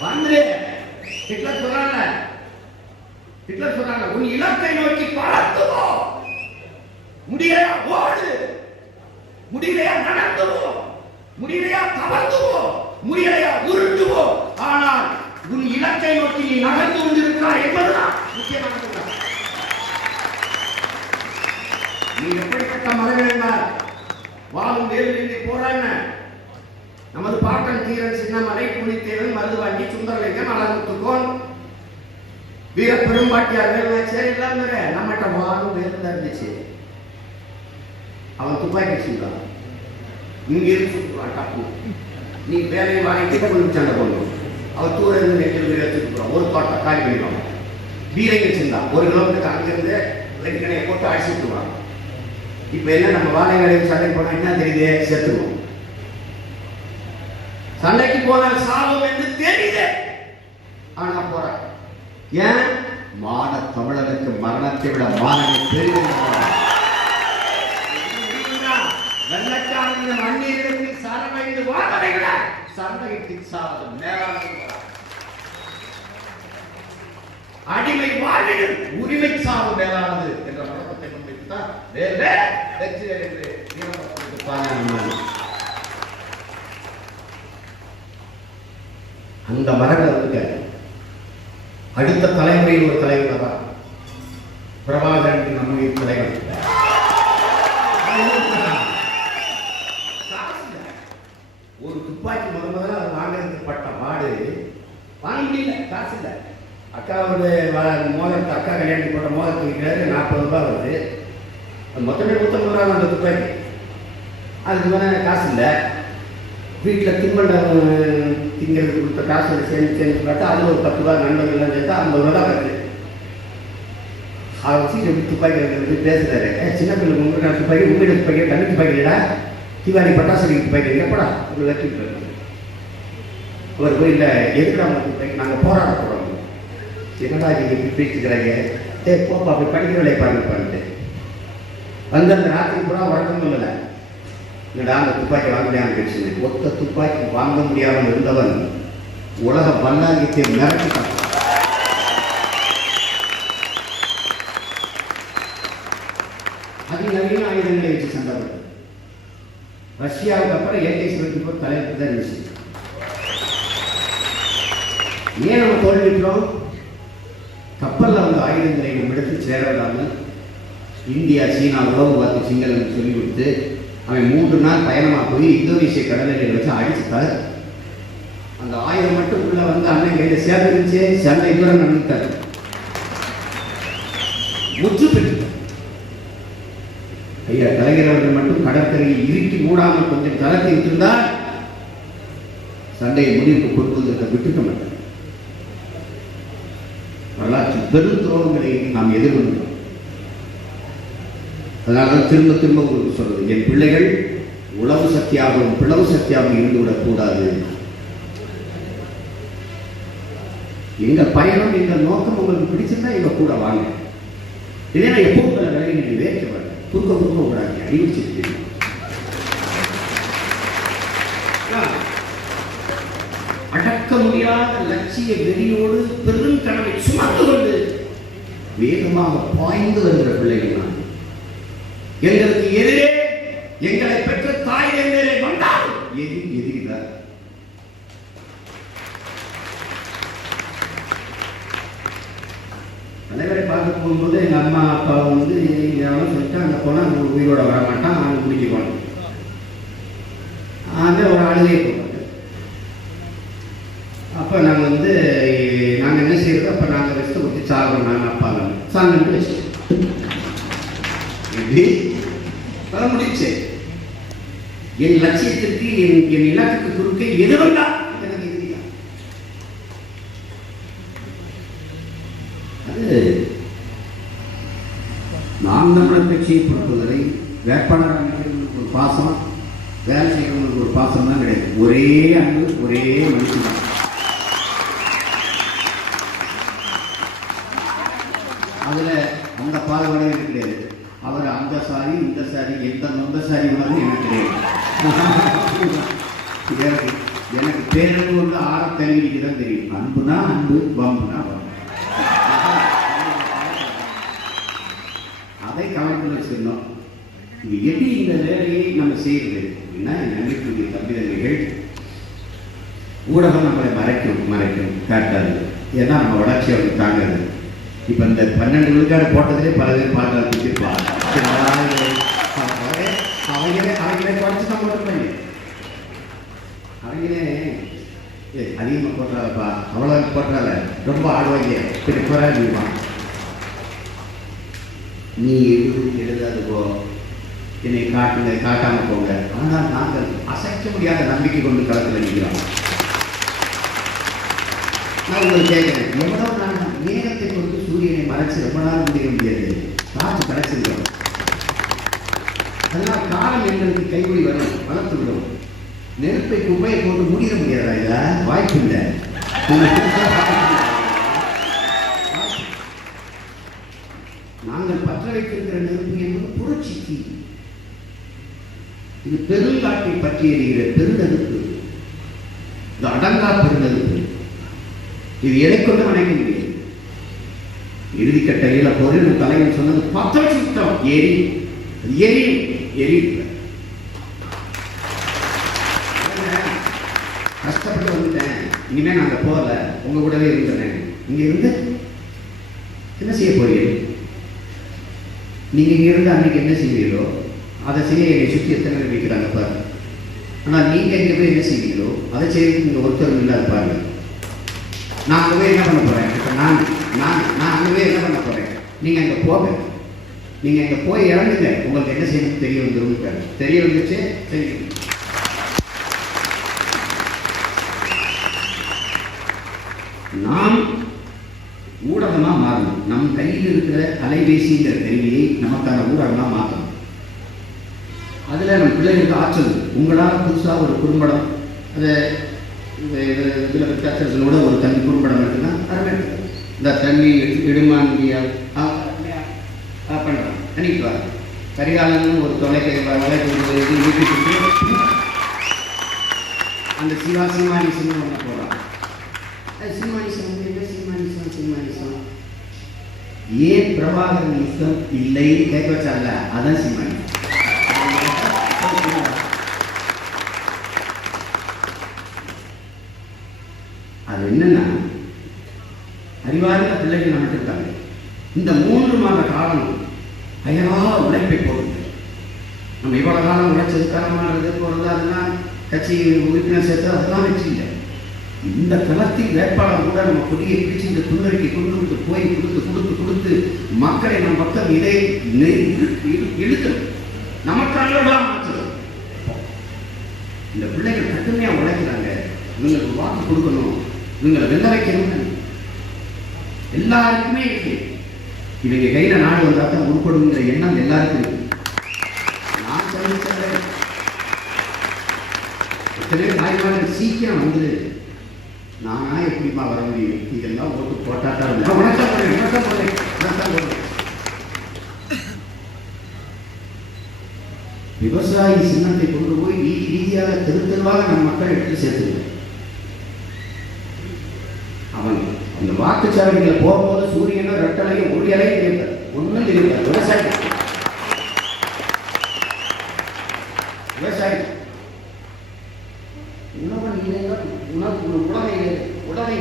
வந்து ஹிட்லர் சொல்றாங்க உன் இலக்கை நோக்கி பறந்துவோ, முடியலையா ஓடு, முடியலையா நடந்துவோ, முடியலையா தவறுவோ, முடியலையா உருட்டுவோ, ஆனால் உன் இலக்கை நோக்கி நீ நகர்ந்து கொண்டிருக்கிறாய் என்பதுதான் முக்கியமான. நீ எப்படிப்பட்ட மரங்கள் வாழும் வேறு போறாங்க. நமது பாட்டன் தீரன் சின்னமலை புலித்தேவன் மருதுவாண்டி சுந்தரலிங்கம் அழகுத்துக்கோன் வீர பெரும்பாட்டியார் வேலுநாச்சியார் எல்லாமே நம்மகிட்ட வாழும் வேறு இருந்துச்சு. அவன் துப்பாக்கி வச்சுருந்தான், இங்க இருந்து டப்பு நீ வேலையை வாங்கிட்டு கொஞ்சம் சண்டை போடணும். அவன் தூர இருந்து நெட்டில் வீடு எடுத்துட்டு ஒரு தோட்டம் காலி பண்ணிடுவான். வீரையும் வச்சிருந்தான், 1 கிலோமீட்டருக்கு அங்கிருந்து வெட்டிக்கடையை போட்டு அடிச்சுட்டுவான். இப்ப என்ன நம்ம வாழை வேலைக்கு சண்டை போனா என்ன தெரியுது, செத்துருவோம். சண்டைக்கு போனால் சாவும் என்று தெரியுது, ஆனா போற ஏன் மான தமிழனுக்கு மரணத்தை விட மானனை பெரிய வெள்ளக்காரன் மண்ணீருக்கு சரவைந்து வாழவைகள சண்டைக்கு சாவது மேலான அடிமை வாழ்விடும் உரிமை சாவு மேலானது என்ற மனப்பத்தை முன்வைத்துத்தான் வெற்றி என்று அந்த மரங்கள் இருக்க அடுத்த தலைமுறையில் ஒரு தலைவர் தான் பிரபாகரன், நம்முடைய தலைவர். ஒரு துப்பாக்கி முதல்ல அது வாங்கிறதுக்கு பட்ட பாடு வாங்க முடியல, காசு இல்லை. அக்கா ஒரு மோதிரத்தை அக்கா கல்யாணத்துக்கு போட்ட மோதிரத்தை விற்கிறாரு, 40 ரூபாய் வருது. அது மொத்தமே 150 ரூபா அந்த துப்பாக்கி. அதுக்கு மேலே காசு இல்லை. வீட்டில் தின்பண்டம் திங்கிறது கொடுத்த காசு சேர்ந்து பார்த்தா அதில் ஒரு 10 ரூபா நண்பர்கள்லாம் சேர்த்தா 50 ரூபா தான் வருது. அதை வச்சு எப்படி துப்பாக்கி வந்து பேசுகிறாரு, சின்ன பிள்ளை உங்களுக்கு துப்பாக்கி உங்கள் துப்பாக்கி தண்ணி துப்பாக்கி இல்லைடா, தீபாவளி பட்டாசு துப்பாக்கி எப்படா ஒரு லட்சம் வருது. அவர் போய் இல்லை எதுக்குடா துப்பாக்கி நாங்கள் போராட போகிறோம். என்னடா நீங்கள் பேச்சுக்கிறாங்க, போப்பா அப்படி படிக்கிற வேலையை பாருங்க வந்து அந்த ராத்திரி பூரா வழக்கம் இல்லை. இல்லைடா அந்த துப்பாக்கி வாங்க முடியாமல் போயிடுச்சு. ஒத்த துப்பாக்கி வாங்க முடியாமல் இருந்தவன் உலக வல்லாகியத்தை மிரட்டிட்டான். அதிநவீன ஆயுதங்களை வச்சு சண்டை போட்டு ரஷ்யாவுக்கு அப்புறம் AK-74 தலைவர் தான் இருந்துச்சு. ஏன் நம்ம தோல்விக்கிறோம்? கப்பலில் வந்து ஆயுதங்களை நம்ம எடுத்து சேரவிடாமல் இந்தியா சீனா உறவு பார்த்து சிங்களம் சொல்லிக் கொடுத்து அவன் 3 நாள் பயணமாக போய் இந்தோனேசிய கடலில் வச்சு அடிச்சுட்டார். அந்த ஆயுதம் மட்டும் உள்ள வந்து அண்ணன் கையில் சேர்ந்துருச்சு. சண்டை தூரம் நடந்துட்டார், முற்று பெற்று. ஐயா கலைஞர் அவர்கள் மட்டும் கடற்கரையை இறுக்கி மூடாமல் கொஞ்சம் தளர்த்தி விட்டிருந்தால் சண்டையை முடிவுக்கு கொண்டு வந்து விட்டுக்க மாட்டார். வரலாற்று பெரும் துரோகங்களை நாம் எதிர்கொண்டோம். அதனால்தான் திரும்ப திரும்ப உங்களுக்கு சொல்றது, என் பிள்ளைகள் உளவு சக்தியாகவும் பிளவு சக்தியாகவும் இருந்துவிடக் கூடாது. எங்க பயணம் எங்க நோக்கம் உங்களுக்கு பிடிச்சிருந்தா எங்க கூட வாங்க. இதே நான் எப்பவும் பல வேலையை நீங்க வேர்க்க வரேன், குறுக்க கூடாது, அறிவிச்சிருக்கு. அடக்க முடியாத லட்சிய வெறியோடு பெரும் கனவை சுமந்து கொண்டு வேகமாக பாய்ந்து வருகிற பிள்ளைகள் நான். எங்களுக்கு எதிரே எங்களை பெற்ற தாய் எதிரே வந்தால் எதிரிதான். தலைவரை பார்க்க போகும்போது எங்க அம்மா அப்பா வந்து சொல்லிட்டு அங்கே போனா உயிரோட வரமாட்டான், அவன் குடிக்குவான். அங்கே ஒரு அழுகையை போவாங்க. அப்போ நாங்கள் வந்து நாங்கள் என்ன செய்யறது, அப்போ நாங்கள் ரெஸ்ட் கொடுத்து சாப்பிட்றோம். நாங்கள் அப்பா சாங்க வச்சு எப்படி வர முடிச்சு? என் லட்சியத்திற்கு என் இலக்குக்கு குறுக்கே எது வந்தா எனக்கு எதிரியா? அது நாம் தமிழர் கட்சியை பொறுத்தவரை வேட்பாளர் அமைக்கிறவங்களுக்கு ஒரு பாசம், வேலை செய்யறவங்களுக்கு ஒரு பாசம் தான் கிடையாது. ஒரே அன்பு, ஒரே மனுஷன் தான். அதுல அந்த பாகுபாடு கிடையாது. அவர் அந்த சாரி இந்த சாரி எந்த நொந்த சாரி உணர்வு எனக்கு கிடையாது. எனக்கு பேரன்பு ஆரத்தல்விக்கு தான் தெரியும். அன்புனா அன்பு, பம்புனா பம்பு. அதை கவனத்தில் வச்சிருந்தோம். இது எப்படி இந்த வேலையை நம்ம செய்யறது அப்படின்னா, நம்பிக்கையுடைய தம்பிதர்கள் ஊடகம் நம்மளை மறைக்கும் காட்டாது. ஏன்னா நம்ம வளர்ச்சி அவருக்கு தாங்காது. இப்போ இந்த 12 விழுக்காடு போட்டதிலே பல பேர் பாட்டு வச்சிருப்பாங்க. அவங்களே குறைச்சி தான் போட்டுருப்பாங்க. அவங்களே அதிகமாக போட்டுறாதப்பா, அவ்வளோ போட்டுறாத, ரொம்ப ஆடுவாங்க, இப்படி குறைவான். நீ எழுதாது போ, என்னை காட்டாம போங்க. ஆனால் நாங்கள் அசைக்க முடியாத நம்பிக்கை கொண்டு களத்தில் நிற்கிறோம். நான் உங்களுக்கு கேட்கிறேன், எவ்வளவு நாள் மேகத்தை கொண்டு சூரியனை மறைச்சு ரொம்ப நாள் முடியாது. காற்று கிடைச்சிருக்கோம். அதனால் காலம் எங்களுக்கு கைகூடி வரும், வளர்த்து விடும். நெருப்பை குப்பையை போட்டு முடிய முடியாதா? இல்ல வாய்ப்பு இல்லை. நாங்கள் பற்ற வைத்திருக்கிற நெருப்பு என்பது புரட்சி தீ. இது பெருங்காட்டை பற்றி எறிகிற பெருநெருப்பு. இது அடங்கா பெருநெருப்பு. இது எதை கொண்டு அணைக்க முடியாது. இறுதிக்கட்டையில் பொருள் தலைவர் சொன்னது 10 சுத்தம் எரி எரி எரி. கஷ்டப்பட்டு வந்துட்டேன், இனிமே நாங்க போகல, உங்க கூடவே இருந்தேன். இங்க இருந்து என்ன செய்ய போறீங்க? நீங்க இங்க இருந்து அன்னைக்கு என்ன செய்வீங்களோ அதை செய்ய என்னை சுற்றி எத்தனை பேர் வைக்கிறாங்க பாருங்க. ஆனால் நீங்க எங்க போய் என்ன செய்வீங்களோ அதை செய்யறதுக்கு இங்க ஒருத்தர் இல்லாத பாருங்க. நான் அங்கே போய் என்ன பண்ண போறேன்? இப்போ நான் அங்கே போய் என்ன பண்ண போறேன்? நீங்க அங்கே போக, நீங்க அங்கே போய் இறங்குங்க, உங்களுக்கு என்ன செய்யணும் தெரிய வந்துடும். தெரிய வந்துச்சு, தெரியும். நாம் ஊடகமா மாறணும். நம் கையில் இருக்கிற அலைபேசிங்கிற கருவியை நமக்கான ஊடகமா மாற்றணும். அதுல நம்ம பிள்ளைகளுக்கு ஆற்றல். உங்களால் புதுசா ஒரு குறும்படம், அதை இதில் வித்தியாசங்களோட ஒரு தனி குறும்படம் இருக்குன்னா அருமை. இந்த தண்ணி இடுமாண்டியா பண்ணுறோம், அன்னைக்கு வர கரிகாலன்னு ஒரு வலைக்கு வீட்டுக்கு அந்த சிவானிசம் ஒன்று போடுறான். சினிமானிசம் என்ன? சினிமானிசம் ஏன் பிரபாகரன் இசம் இல்லை கேட்க வச்சால, அதான் சினிமானிசம். அது என்னன்னா, அறிவார்ந்த பிள்ளைகள் நமக்கு இருக்காங்க. இந்த 3 மாத காலம் அயராக உழைப்பை போடுங்க. நம்ம இவ்வளவு காலம் உழைச்சதுக்காரமானது போறது, அதெல்லாம் கட்சி உறுப்பினர் சேர்த்து அதெல்லாம் வச்சு இல்லை. இந்த களத்தில் வேட்பாளர் கூட நம்ம கொடியை பிடிச்சு இந்த துணரிக்கை கொண்டு போய் கொடுத்து மக்களை நம் பக்கம் இதை இழுத்து நமக்காக மாற்றணும். இந்த பிள்ளைகள் கடுமையா உழைக்கிறாங்க. இவங்களுக்கு வாக்கு கொடுக்கணும், இவங்களை வெல்ல வைக்கணும். எல்லாருக்குமே இருக்கு. இவங்க கையில நாடு வந்தா தான் உட்படுங்கிற எண்ணம் எல்லாருக்கும் இருக்கு. நான் சொல்லிச்சேன், எத்தனையோ தாய்மார்கள் சீக்கிரம் வந்து நானா எப்படிமா வர முடியும்? இதெல்லாம் ஓட்டு போட்டாதான் விவசாயி சின்னத்தை கொண்டு போய் வீதியாக தெருவாக நம் மக்கள் எடுத்து சேர்த்துருங்க. அவன் அந்த வாக்குச்சாவடிகளை போகும்போது சூரியனோ ரெட்டலையும் ஒரு இலையும் தெரிவித்தார், ஒன்றும் தெரிவித்தார். விவசாயி உடனே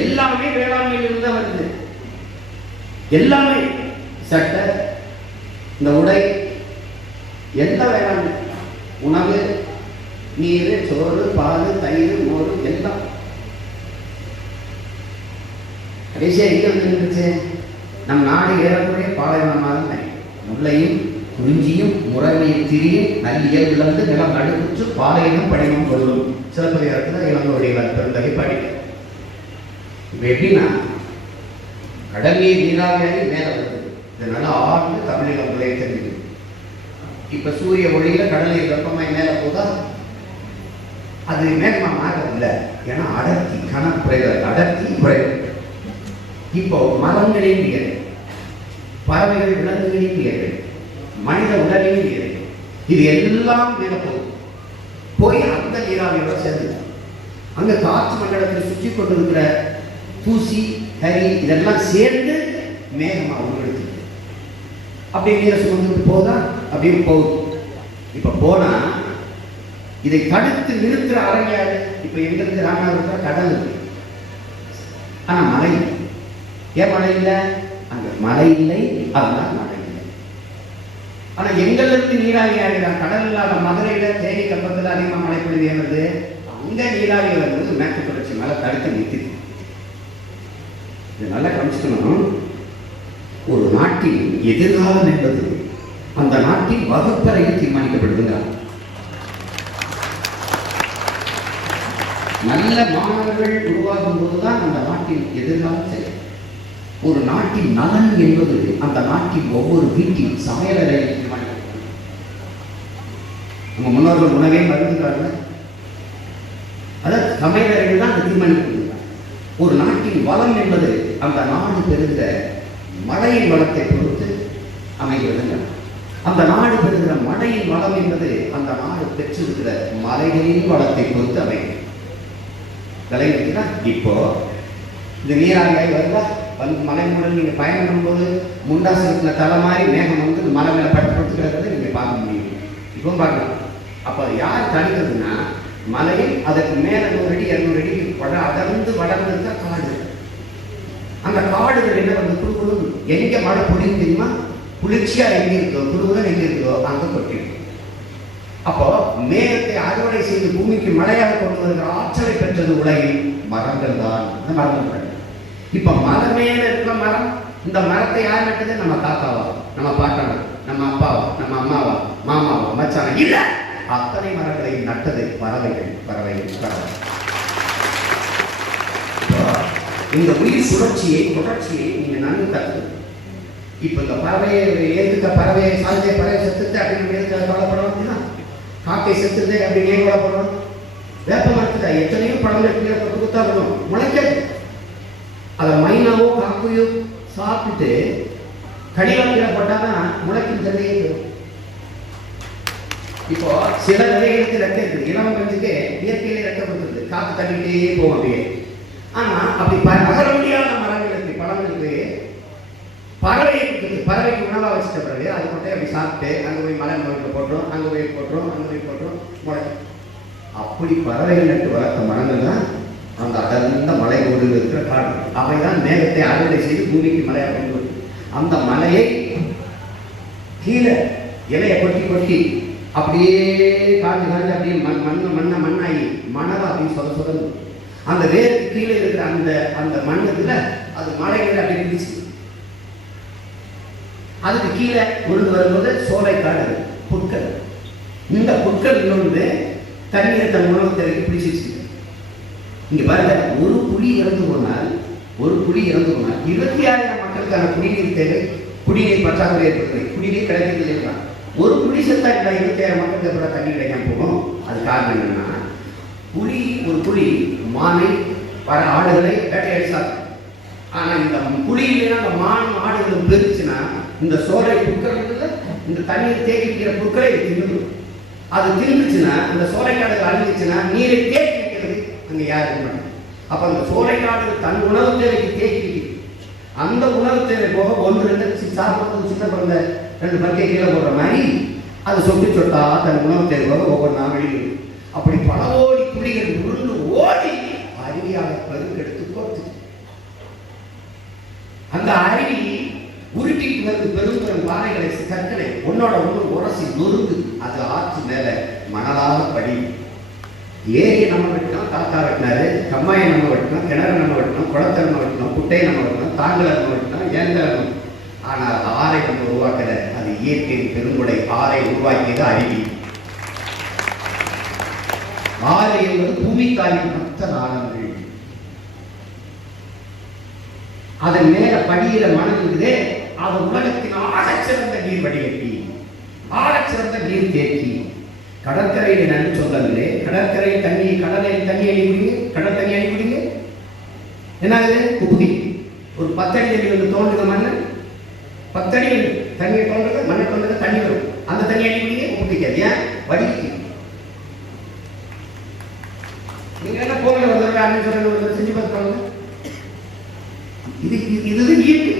எல்லாமே வேளாண்மையில் இருந்து வருது. எல்லாமே சட்டை, இந்த உடை, எந்த வேளாண்மை, உணவு, நீர், சோறு, பால், தயிர், மோர் எல்லாம் கடைசியா எங்க வந்துருந்துச்சு? நம் நாடு ஏறக்குறைய பாலைவனமாக முல்லையும் குறிஞ்சியும் முறைமையும் திரியும் நல்லியல் இழந்து நிலம் நடுக்குற்று பாலையிலும் படிவம் கொள்ளும் சிலப்பதிகாரத்தில் இளங்கோடிகள் பெருந்தகை படிக்க. இப்போ எப்படின்னா கடல் நீர் நீராவியாகி மேலே வருது, இதனால ஆழ்ந்து தமிழகம் விளைய தெரிஞ்சுது. இப்போ சூரிய ஒளியில கடல் நீர் வெப்பமாய் மேலே போதா, அது மேகமா மாறதில்லை. ஏன்னா அடர்த்தி குறைவது, அடர்த்தி குறைவு. இப்போ மரங்களையும் நீர், பறவைகள் விலங்குகளையும் நீர், மனித உடலையும் நீர், இது எல்லாம் மேல போய் அந்த நீராவியோட சேர்ந்து அங்க காற்று மண்டலத்தில் சுற்றி கொண்டிருக்கிற தூசி கரி இதெல்லாம் சேர்ந்து மேகமா உருவெடுத்து அப்படியே நீரை சுமந்துட்டு போதா, அப்படின்னு போகுது. இப்ப போனா இதை தடுத்து நிறுத்துற அரங்கியாது. இப்ப எங்க இருக்கு ராமநாதபுரத்துல கடல் இருக்கு, ஆனா மழை. ஏன் மழை இல்லை? அங்க மழை இல்லை, அதனால மழை இல்லை. ஆனா எங்கள்ல இருந்து நீராவி ஆகிறான். கடல் இல்லாத மதுரையில தேனி கம்பத்துல அதிகமா மழை பொழிவு ஏறுது. அங்க நீராவி வரும்போது மேற்கு தொடர்ச்சி மேல தடுத்து நிறுத்தி. இது நல்லா கவனிச்சுக்கணும். ஒரு நாட்டில் எதிர்காலம் என்பது அந்த நாட்டின் வகுப்பறையில் தீர்மானிக்கப்படுதுங்கிறார். நல்ல மாணவர்கள் உருவாகும் போதுதான் அந்த நாட்டின் எதிர்காலம் செயல். ஒரு நாட்டின் நலன் என்பது அந்த நாட்டின் ஒவ்வொரு வீட்டின் சமையலறையில் தீர்மானிக்கப்படும். நம்ம முன்னோர்கள் உணவே மருந்துகிறார்கள், அதாவது சமையலறையில் தான் தீர்மானிக்கப்படுகிறார். ஒரு நாட்டின் வளம் என்பது அந்த நாடு பெறுகிற மழையின் வளத்தை பொறுத்து அமைகிறது. அந்த நாடு பெறுகிற மழையின் வளம் என்பது அந்த நாடு பெற்றிருக்கிற மலைகளின் வளத்தை பொறுத்து அமைகிறது. விளையாட்டுனா இப்போ இந்த நீராவியாய் வருதா, வந்து மலை மூலம் நீங்க பயணம் பண்ணும்போது முண்டாசனத்துல தலை மாதிரி மேகம் வந்து மலை மேல பட்டு கிடக்கிறத நீங்க பார்க்க முடியும். இப்போ பார்க்கலாம். அப்போ யார் தடுக்கிறதுனா மலையில் அதற்கு மேல 100 அடி 200 அடி அடர்ந்து வளர்ந்து இருக்க காடு. அந்த காடுகள் என்ன வந்து குழுக்குழு எங்க மழை பொழியும் தெரியுமா? குளிர்ச்சியா எங்க இருக்கோ, குழுகுடன் எங்க இருக்கோ அங்க கொட்டிடும். அப்போ மேகத்தை அறுவடை செய்து பூமிக்கு மழையாக கொண்டு வருகிற ஆற்றலை பெற்றது உலகில் மரங்கள் தான். அந்த மரங்கள் இப்ப மலை மேல இருக்கிற மரம், இந்த மரத்தை யார் நட்டது? நம்ம தாத்தாவா, நம்ம பாட்டனா, நம்ம அப்பாவா, நம்ம அம்மாவா, மாமாவா, மச்சானா? இல்ல, அத்தனை மரங்களை நட்டது பறவைகள். இந்த உயிர் சுழற்சியை தொடர்ச்சியை நீங்க நன்கு தருது. இப்ப இந்த பறவையை ஏத்துக்க, பறவையை சாதிச்ச பறவை செத்துட்டு அப்படின்னு கவலைப்படணும். காக்கை செத்துட்டு அப்படின்னு ஏன் கவலைப்படணும்? வேப்ப மரத்துல எத்தனையோ பழங்கள் கீழே போட்டு குத்தா வரும், முளைக்காது. அதை மைனாவோ காக்கையோ சாப்பிட்டு கடிவாளம் போட்டாதான் முளைக்கும் தந்தையே வரும். இப்போ சில விதைகளுக்கு ரெக்கை இருக்குது, இளம் கஞ்சுக்கு இயற்கையிலே ரெக்கை கொடுத்துருது, காத்து தள்ளிட்டே போகும் அப்படியே. ஆனா அப்படி நகர முடியாத மரங்களுக்கு, பழங்களுக்கு பறவை இருக்குது. பறவைக்கு உணவா வச்சுட்ட பிறகு அது கொண்டே அப்படி சாப்பிட்டு அங்க போய் மலை நோய்கள் போட்டுரும், அங்க போய் போட்டுரும் முளைக்கும். அப்படி பறவைகள் நட்டு வளர்த்த மரங்கள் தான் அந்த அடர்ந்த மலை ஓடு இருக்கிற காடு. அவைதான் மேகத்தை அறுவடை செய்து பூமிக்கு மலையாக கொண்டு வரும். அந்த மலையை கீழே இலையை கொட்டி அப்படியே காஞ்சு அப்படியே மண்ணாகி மணலா அப்படின்னு சொல்லணும். அந்த வேருக்கு கீழே இருக்கிற அந்த மண்ணுல அது மலைகளை அப்படி பிடிச்சு அதுக்கு கீழே உருண்டு வரும்போது சோலைக்காடு, புட்கள். இந்த புட்கள் வந்து தண்ணீரை தன் உணவு தேவைக்கு பிடிச்சிச்சு. இங்க பாருங்க, ஒரு புலி இறந்து போனால் 26,000 மக்களுக்கான குடிநீர் தேவை, குடிநீர் பற்றாக்குறை ஏற்படுது, குடிநீர் கிடைக்கிறது இல்லையா? ஒரு புலி செத்தா 26,000 மக்களுக்கு எப்படி தண்ணி கிடைக்காம போகும்? அது காரணம் என்னன்னா, ஒரு புலி மானை பல ஆடுகளை வேட்டையாடி சாப்பிடும். ஆனா இந்த புலி இல்லைன்னா அந்த மான் ஆடுகளும் பெருச்சுன்னா இந்த சோலை புற்கள் இந்த தண்ணீர் தேக்கிக்கிற புற்களை தின்னு. அது தின்னுச்சுன்னா இந்த சோலைக்காடுகள் அழிஞ்சிச்சுன்னா நீரை தேக்கி வைக்கிறது அங்க யாரு? அப்ப அந்த சோலைக்காடுகள் தன் உணவு தேவைக்கு தேக்கி, அந்த உணவு தேவை போக 1-2 சாப்பிடுறது சின்ன குழந்தை 2 பக்கை கீழே போடுற மாதிரி அது சொட்டா தன் உணவு தேவை போக ஒவ்வொரு நாளில் அப்படி பல கோடி புலிகள் உருண்டு ஓடி அருவியாக பெருக்கெடுத்து போட்டு அந்த அருவி உருட்டிட்டு வந்து பெரும்பெரும் பாறைகளை கற்களை ஒன்னோட ஒன்று உரசி நொறுக்கு. அது ஆற்று மேல மணலாக படி ஏறி நம்ம விட்டோம். தாத்தா வெட்டினாரு, கம்மாயை நம்ம வெட்டணும், கிணறு நம்ம வெட்டணும், குளத்தை நம்ம வெட்டணும், குட்டையை நம்ம வெட்டணும், தாங்களை நம்ம வெட்டணும், ஏந்தலை. ஆனால் ஆறை நம்ம உருவாக்கல. அது இயற்கையின் பெருங்குடை. ஆறை உருவாக்கியது அருவி. ஆறு என்பது பூமிக்காயின் மொத்த நாளங்கள். அதன் மேல படியில மணல் இருக்குதே, அது உலகத்தின் ஆகச்சிறந்த நீர் வடிகட்டி, ஆகச்சிறந்த நீர் தேக்கி. கடற்கரையில் நன்றி சொல்லவில்லை. கடற்கரை தண்ணி, கடலில் தண்ணி அடிப்பீங்க, கடல் தண்ணி அடிப்பீங்க, என்ன உப்புதி. ஒரு 10 அடி வந்து தோன்றுங்க மண்ணு, 10 அடி தண்ணியை தோன்றுங்க, மண்ணை தோன்றுங்க, தண்ணி வரும். அந்த தண்ணி அடிப்பீங்க, உப்புதிக்காது. ஏன்? வடிக்கு. நீங்க என்ன கோவில் வந்து அண்ணன் சொல்ல செஞ்சு பார்த்துக்கோங்க. இதுதான் இயற்கை.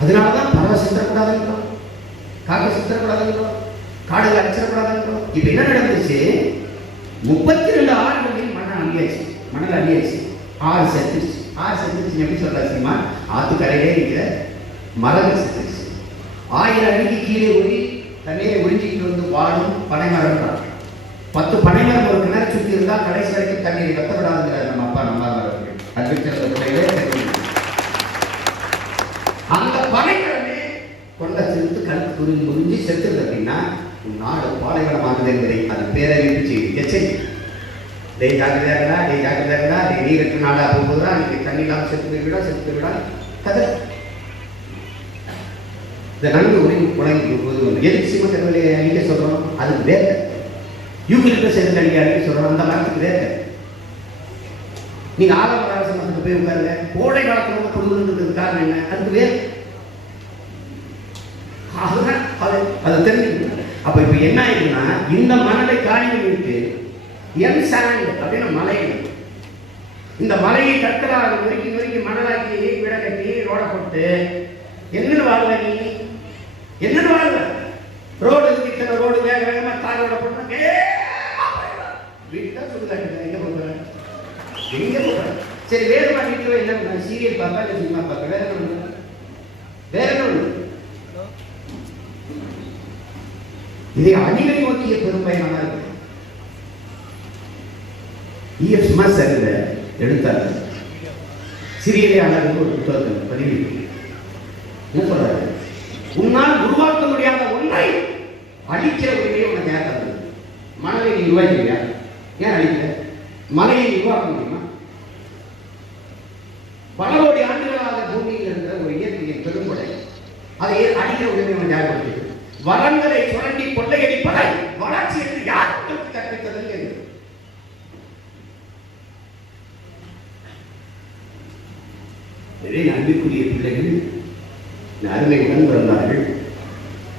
அதனாலதான் பறவை சித்தரக்கூடாதுன்றோம், காக்கை சித்தரக்கூடாதுன்றோம், காடுகள் அடிச்சிடக்கூடாதுன்றோம். இப்ப என்ன நடந்துச்சு? 32 ஆறுகளில் மணல் அள்ளியாச்சு. 6 செத்துச்சு. 6 செத்துச்சு எப்படி சொல்றாச்சுமா? ஆத்துக்கரையிலே இருக்கிற மரங்கள் செத்துச்சு. 1000 அடிக்கு கீழே ஊறி தண்ணீரை உறிஞ்சிக்கிட்டு வந்து வாடும் பனைமரம். 10 பனைமரம் ஒரு கிணறு சுற்றி இருந்தால் கடைசி வரைக்கும் தண்ணீரை கத்தப்படாதுங்கிறார் நம்ம அப்பா நம்ம அவர்கள். அந்த பனைமரமே கொண்ட செலுத்து கழுத்து முறிஞ்சி செத்துது அப்படின்னா நாடு பாலைவனமாகுது என்பதை அது பேரறிவிப்பு செய்து எச்சரிக்கை. டெய் ஜாக்கிரதையா, நீருக்கு நாடா போகும்போதுதான் அன்னைக்கு தண்ணி இல்லாமல் செத்து போய்விடா கதை. இந்த நன்கு உலகி போது எதுக்கு சிமக்கல்களை அழிக்க சொல்றோம்? அது வேத. யூகிலிப்டஸ் எதுக்கு அழிக்க சொல்றோம்? அந்த மரத்துக்கு வேத. நீங்க ஆலமர அரசமரத்துக்கு போய் உட்காருங்க, கோடை காலத்துல கொண்டு காரணம் என்ன? அதுக்கு வேத. அதை தெரிஞ்சுக்கணும். அப்ப இப்ப என்ன ஆயிடுன்னா, இந்த மணலை காணி விட்டு என்சாண்ட் அப்படின்னு மலைகள், இந்த மலையை கட்டலாக நொறுக்கி மணலாக்கி விட கட்டி ரோட போட்டு என்னன்னு வாழ்வ நீ? என்னன்னு வாழ்வ? ரோடு இத்தனை ரோடு வேக வேகமா தார் ரோட போட்டு வீட்டுதான் சொல்லுங்க. எங்க போற? சரி, வேறுமா வீட்டுல என்ன சீரியல் பார்த்தா இல்ல சினிமா பார்த்தா வேற என்ன? இதை அடிக்கடி நோக்கிய பெரும்பயணமா இருக்கு. சரிந்த எடுத்தாரு சிறியலையாளர் ஒரு புத்தகத்தில் பதிவு என்ன சொல்றாரு? உன்னால் உருவாக்க முடியாத ஒன்றை அழிக்கிற உரிமையை உனக்கு யார் தந்தது? மணலை நீ உருவாக்கியா? ஏன் அழிக்கிற? மலையை உருவாக்க முடியுமா? பல கோடி ஆண்டுகளாக பூமியில் இருக்கிற ஒரு இயற்கையின் பெரும்படை, அதை அழிக்கிற உரிமை உனக்கு யார் கொடுத்தது? வளங்களை சுரண்டி கொள்ளையடிப்பதை வளர்ச்சி என்று யார் கற்பித்தது? நிறைய அன்பிற்குரிய பிள்ளைகள், அருமை உடன் பிறந்தார்கள்.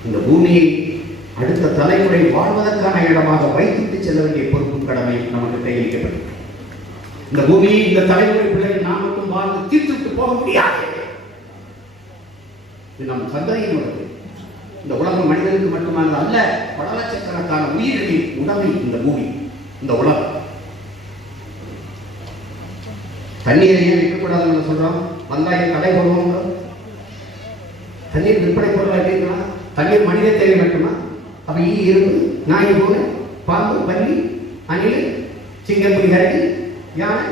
இந்த பூமியை அடுத்த தலைமுறை வாழ்வதற்கான இடமாக வைத்துட்டு செல்ல வேண்டிய பொறுப்பும் கடமை நமக்கு கையளிக்கப்பட்டது. இந்த பூமியை இந்த தலைமுறை பிள்ளைகள் நாம் மட்டும் வாழ்ந்து தீர்த்துட்டு போக முடியாது. இது நம் சந்ததியினோடு. இந்த உலகம் மனிதனுக்கு மட்டுமானது அல்ல, பல லட்சக்கணக்கான உயிர்களின் உடமை இந்த பூமி, இந்த உலகம். தண்ணீரை ஏன் விற்கக்கூடாதுன்னு சொல்றோம்? வந்தாய் கடை போடுவோம். தண்ணீர் விற்பனை பொருள் அப்படின்னா தண்ணீர் மனித தேவை மட்டுமா? அப்ப ஈ இருக்கு, நாய் போல, பாம்பு, பல்லி, அணில், சிங்கப்புலி, கரடி, யானை,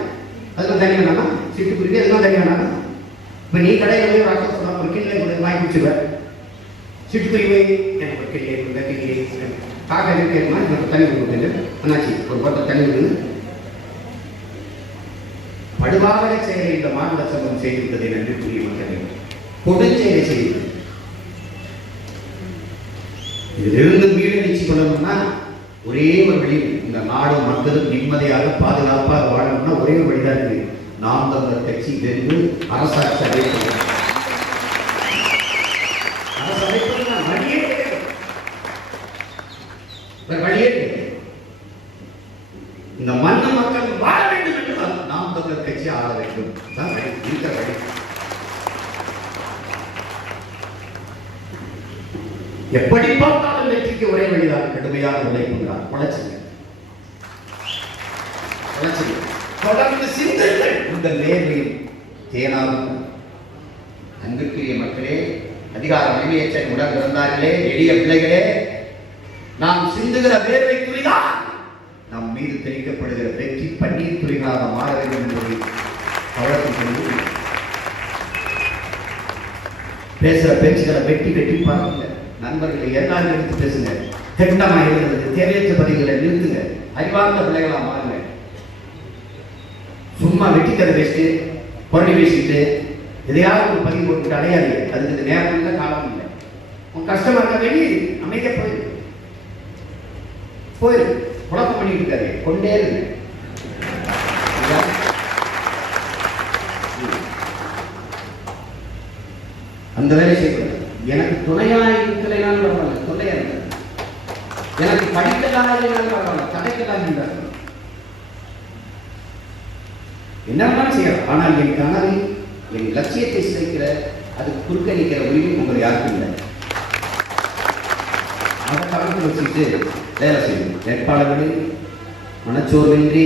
அதெல்லாம் தண்ணி வேணாமா? சிட்டுக்குருவி, அதெல்லாம் தண்ணி வேணாமா? இப்ப நீ கடையில் போய் வாக்க சொன்னா ஒரு கிண்ணை வாங்கி குடிச்சுவேன். சிட்டுக்குருவி எனக்கு ஒரு கிண்ணை காக்கா இருக்கேமா எனக்கு தண்ணி கொடுக்குது அண்ணாச்சி ஒரு பக்கம் தண்ணி கொடுக்குது. படுவாக செயலை இந்த மாநில சங்கம் செய்திருப்பதை நன்றி புரிய மக்களே. கொடுஞ்செயலை செய்து இதிலிருந்து மீளெழுச்சி கொள்ளணும்னா ஒரே ஒரு வழி. இந்த நாடும் மக்களும் நிம்மதியாக பாதுகாப்பாக வாழணும்னா ஒரே ஒரு வழிதான் இருக்கு. நாம் தமிழர் கட்சி வென்று அரசாட்சி அமைப்பது. அரசு அமைப்பதுன்னா வழியே வழியே இந்த மண்ணு மக்கள் வாழ வேண்டும் என்று நாம் தமிழர் கட்சி ஆள வேண்டும். இருக்கிற வழி. எப்படி பார்த்தாலும் வெற்றிக்கு ஒரே வழிதான் கடுமையாக உழைப்புகிறார். உழைச்சுங்க, தொடர்ந்து சிந்தனைகள் உங்கள் நேர்மையும் தேனாகும். அன்புக்குரிய மக்களே, அதிகார மகிமையற்ற உடன் பிறந்தார்களே, எளிய பிள்ளைகளே, நாம் சிந்துகிற வேர்வை துளிதான் நம் மீது தெளிக்கப்படுகிற வெற்றி பன்னீர் துளிகளாக மாற வேண்டும் என்பதை அவர்களுக்கு பேசுற பேச்சுகளை வெட்டி வெட்டி பாருங்க. நண்பர்களை எல்லாரும் எடுத்து பேசுங்க. திட்டமாக இருக்கிறது தேவையற்ற பதிவுகளை நிறுத்துங்க. அறிவார்ந்த பிள்ளைகளா மாறுங்க. சும்மா வெட்டிக்கதை பேசிட்டு குரடி பேசிட்டு எதையாவது ஒரு பதிவு போட்டு அடையாது. அதுக்கு நேரம் இல்லை, காலம் இல்லை. உன் கஷ்டமா இருக்க வெளியே அமைதியா போயிரு. குழப்பம் பண்ணிட்டு இருக்காரு, கொண்டே இருக்கு. அந்த வேலை செய்யக்கூடாது. எனக்கு துணையாக இருக்கலைனாலும் பரவாயில்ல, தொல்லையா இருக்க. எனக்கு படிக்கலாம் இல்லைனாலும் பரவாயில்ல, தடைக்கலாம் என்றார். என்னெல்லாம் செய்யலாம். ஆனால் என் கனவை, என் லட்சியத்தை சிதைக்கிற, அதுக்கு குறுக்க நிற்கிற உரிமை உங்கள் யாருக்கும் இல்லை. அதை கலந்து வச்சுட்டு வேலை செய்யணும். வேட்பாளர்களில் மனச்சோர்வின்றி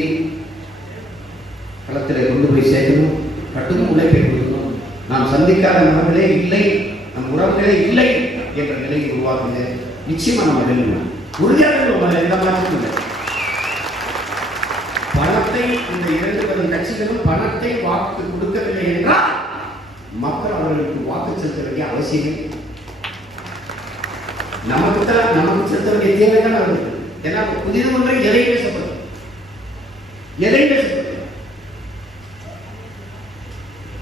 களத்தில் கொண்டு போய் சேர்க்கணும். கட்டுக்கும் உழைப்பை கொடுக்கணும். நாம் சந்திக்காத மனங்களே இல்லை, நம் உறவுகளே இல்லை என்ற நிலையை உருவாக்குங்க. நிச்சயமா நம்ம வெல்லணும். உறுதியாக எந்த மாற்றமும் இல்லை. பணத்தை இந்த 2 பெரும் கட்சிகளும் பணத்தை வாக்கு கொடுக்கவில்லை என்றால் மக்கள் அவர்களுக்கு வாக்கு செலுத்த வேண்டிய அவசியம். நமக்கு செலுத்த வேண்டிய தேவைகள் அவர்கள். ஏன்னா புதிய ஒன்றை எதை பேசப்படும்,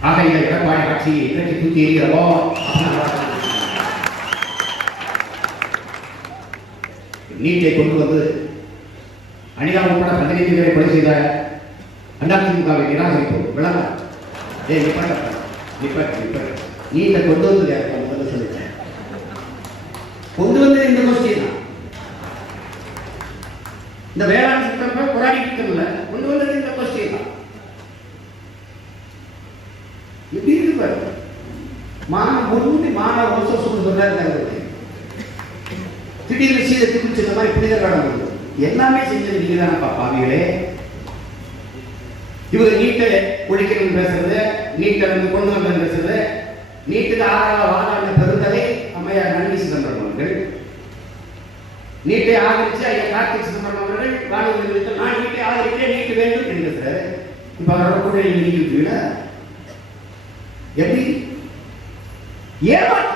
ஆக இந்த எடப்பாடி ஆட்சியை இன்றைக்கு தூக்கி எறிகிறோம். நீட்டை கொண்டு வந்து அனிதா உட்பட 15 பேரை கொலை செய்த அதிமுகவை நிராகரிப்போம். விளங்க நீட்டை கொண்டு வந்து சொல்லிட்டேன். கொண்டு வந்தது இந்த கோஷ்டி தான். இந்த வேளாண் சட்டத்தை போராடி இருக்கல, கொண்டு வந்தது இந்த கோஷ்டி தான். எப்படி இருக்கு பாரு. மாணவ வருஷம் சொன்னாரு. திடீர்னு சீதத்தை குறிச்சு இந்த மாதிரி புனிதர் வேடம் எல்லாமே செஞ்சது நீங்க தானே பாப்பாங்களே. இவங்க நீட்டை ஒழிக்கணும்னு பேசுறது, நீட்டை வந்து கொண்டு வந்து பேசுறது, நீட்டுக்கு ஆதரவாக வாழ பெருந்தலை அம்மையார் நளினி சிதம்பரம் அவர்கள், நீட்டை ஆதரிச்சு ஐயா கார்த்திக் சிதம்பரம் அவர்கள் வாழ்வு நான் நீட்டை ஆதரிக்கிறேன், நீட்டு வேண்டும் என்று இப்ப அவரோட கூட நீங்க எப்படி ஏமாற்று?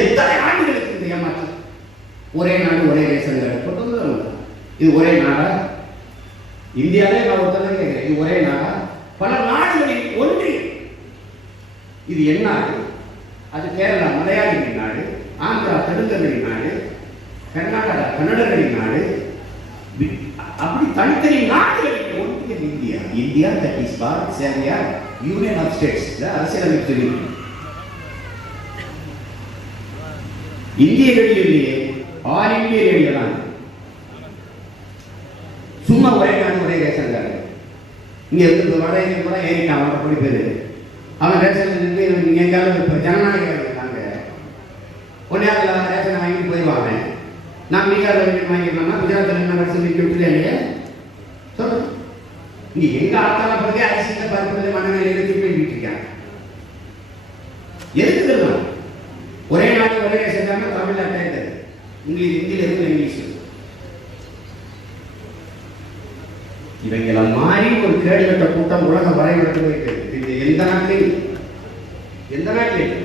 எத்தனை ஆண்டுகளுக்கு இந்த ஏமாற்று? ஒரே நாடு ஒரே ரேஷன் கார்டு கொண்டு வந்து இது ஒரே நாடா? இந்தியாவிலே நான் ஒருத்தர் கேட்கிறேன், இது ஒரே நாடா? பல நாடுகளில் ஒன்று. இது என்ன நாடு? அது கேரளா மலையாளிகளின் நாடு, ஆந்திரா தெலுங்கர்களின் நாடு, கர்நாடகா கன்னடர்களின் நாடு, அப்படி தனித்தனி நாடுகளில் ஒன்று India. India that is Bharat சேவையா யூனியன் ஆஃப் ஸ்டேட்ஸ் அரசியலமைப்பு. இந்திய ரேடியோவிலேயே ஆல் இந்திய ரேடியோ தான். சும்மா ஒரே நாடு ஒரே ரேஷன் கார்டு. இங்க இருந்து வட இந்திய கூட ஏறிட்டான் அப்படி பேரு. அவன் ரேஷன் எங்காலும் ஜனநாயகம் இருக்காங்க. ஒன்னே ரேஷன் வாங்கி போயிடுவாங்க. நான் பீகாரில் வாங்கிக்கலாம்னா குஜராத்தில் ரேஷன் விட்டுலையே சொல்லு. இங்க எங்க ஆத்தால பிறகு அரிசியில் பருப்பு மண்ணெண்ணெய் எடுத்து போயிட்டு இருக்காங்க. எதுக்கு தெரியுமா? ஒரே நாடு ஒரே செஞ்சாங்க. தமிழ்நாட்டில் இங்கிலீஷ், ஹிந்தியில இருந்து இங்கிலீஷ். இவங்கெல்லாம் மாறி ஒரு கேடுகட்ட கூட்டம் உலக வரைபடத்தில் வைக்கிறது. எந்த நாட்டிலையும்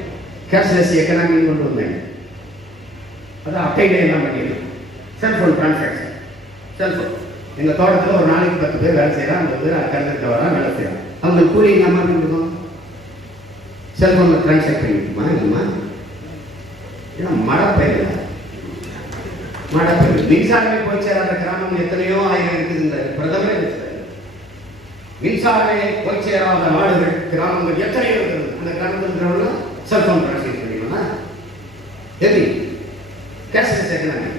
கேஷ்லெஸ் எக்கனாமி கொண்டு வந்தாங்க. அது அட்டையில எல்லாம் பண்ணிடலாம். Cellphone transaction, cellphone. எங்க தோட்டத்தில் ஒரு நாளைக்கு 10 பேர் வேலை செய்யறான், 50 பேர் கருத்துட்டு வரான், வேலை செய்யறான். அவங்க கூலி எங்க அம்மா இருக்கும். செல்போன்ல டிரான்சாக்ட் பண்ணிட்டுமா எங்கம்மா? ஏன்னா மழை பெய்யுது. மின்சாரமே போய் சேராத கிராமம் எத்தனையோ ஆயிரம் இருக்குதுங்க. பிரதமர் மின்சாரமே போய் சேராத நாடுகள் கிராமங்கள் எத்தனையோ இருக்கிறது. அந்த கிராமத்தில் இருக்கிறவங்க செல்போன் டிரான்சாக்ட் பண்ணிக்கலாம். எப்படி கேஷ்லெஸ் எக்கனாமி.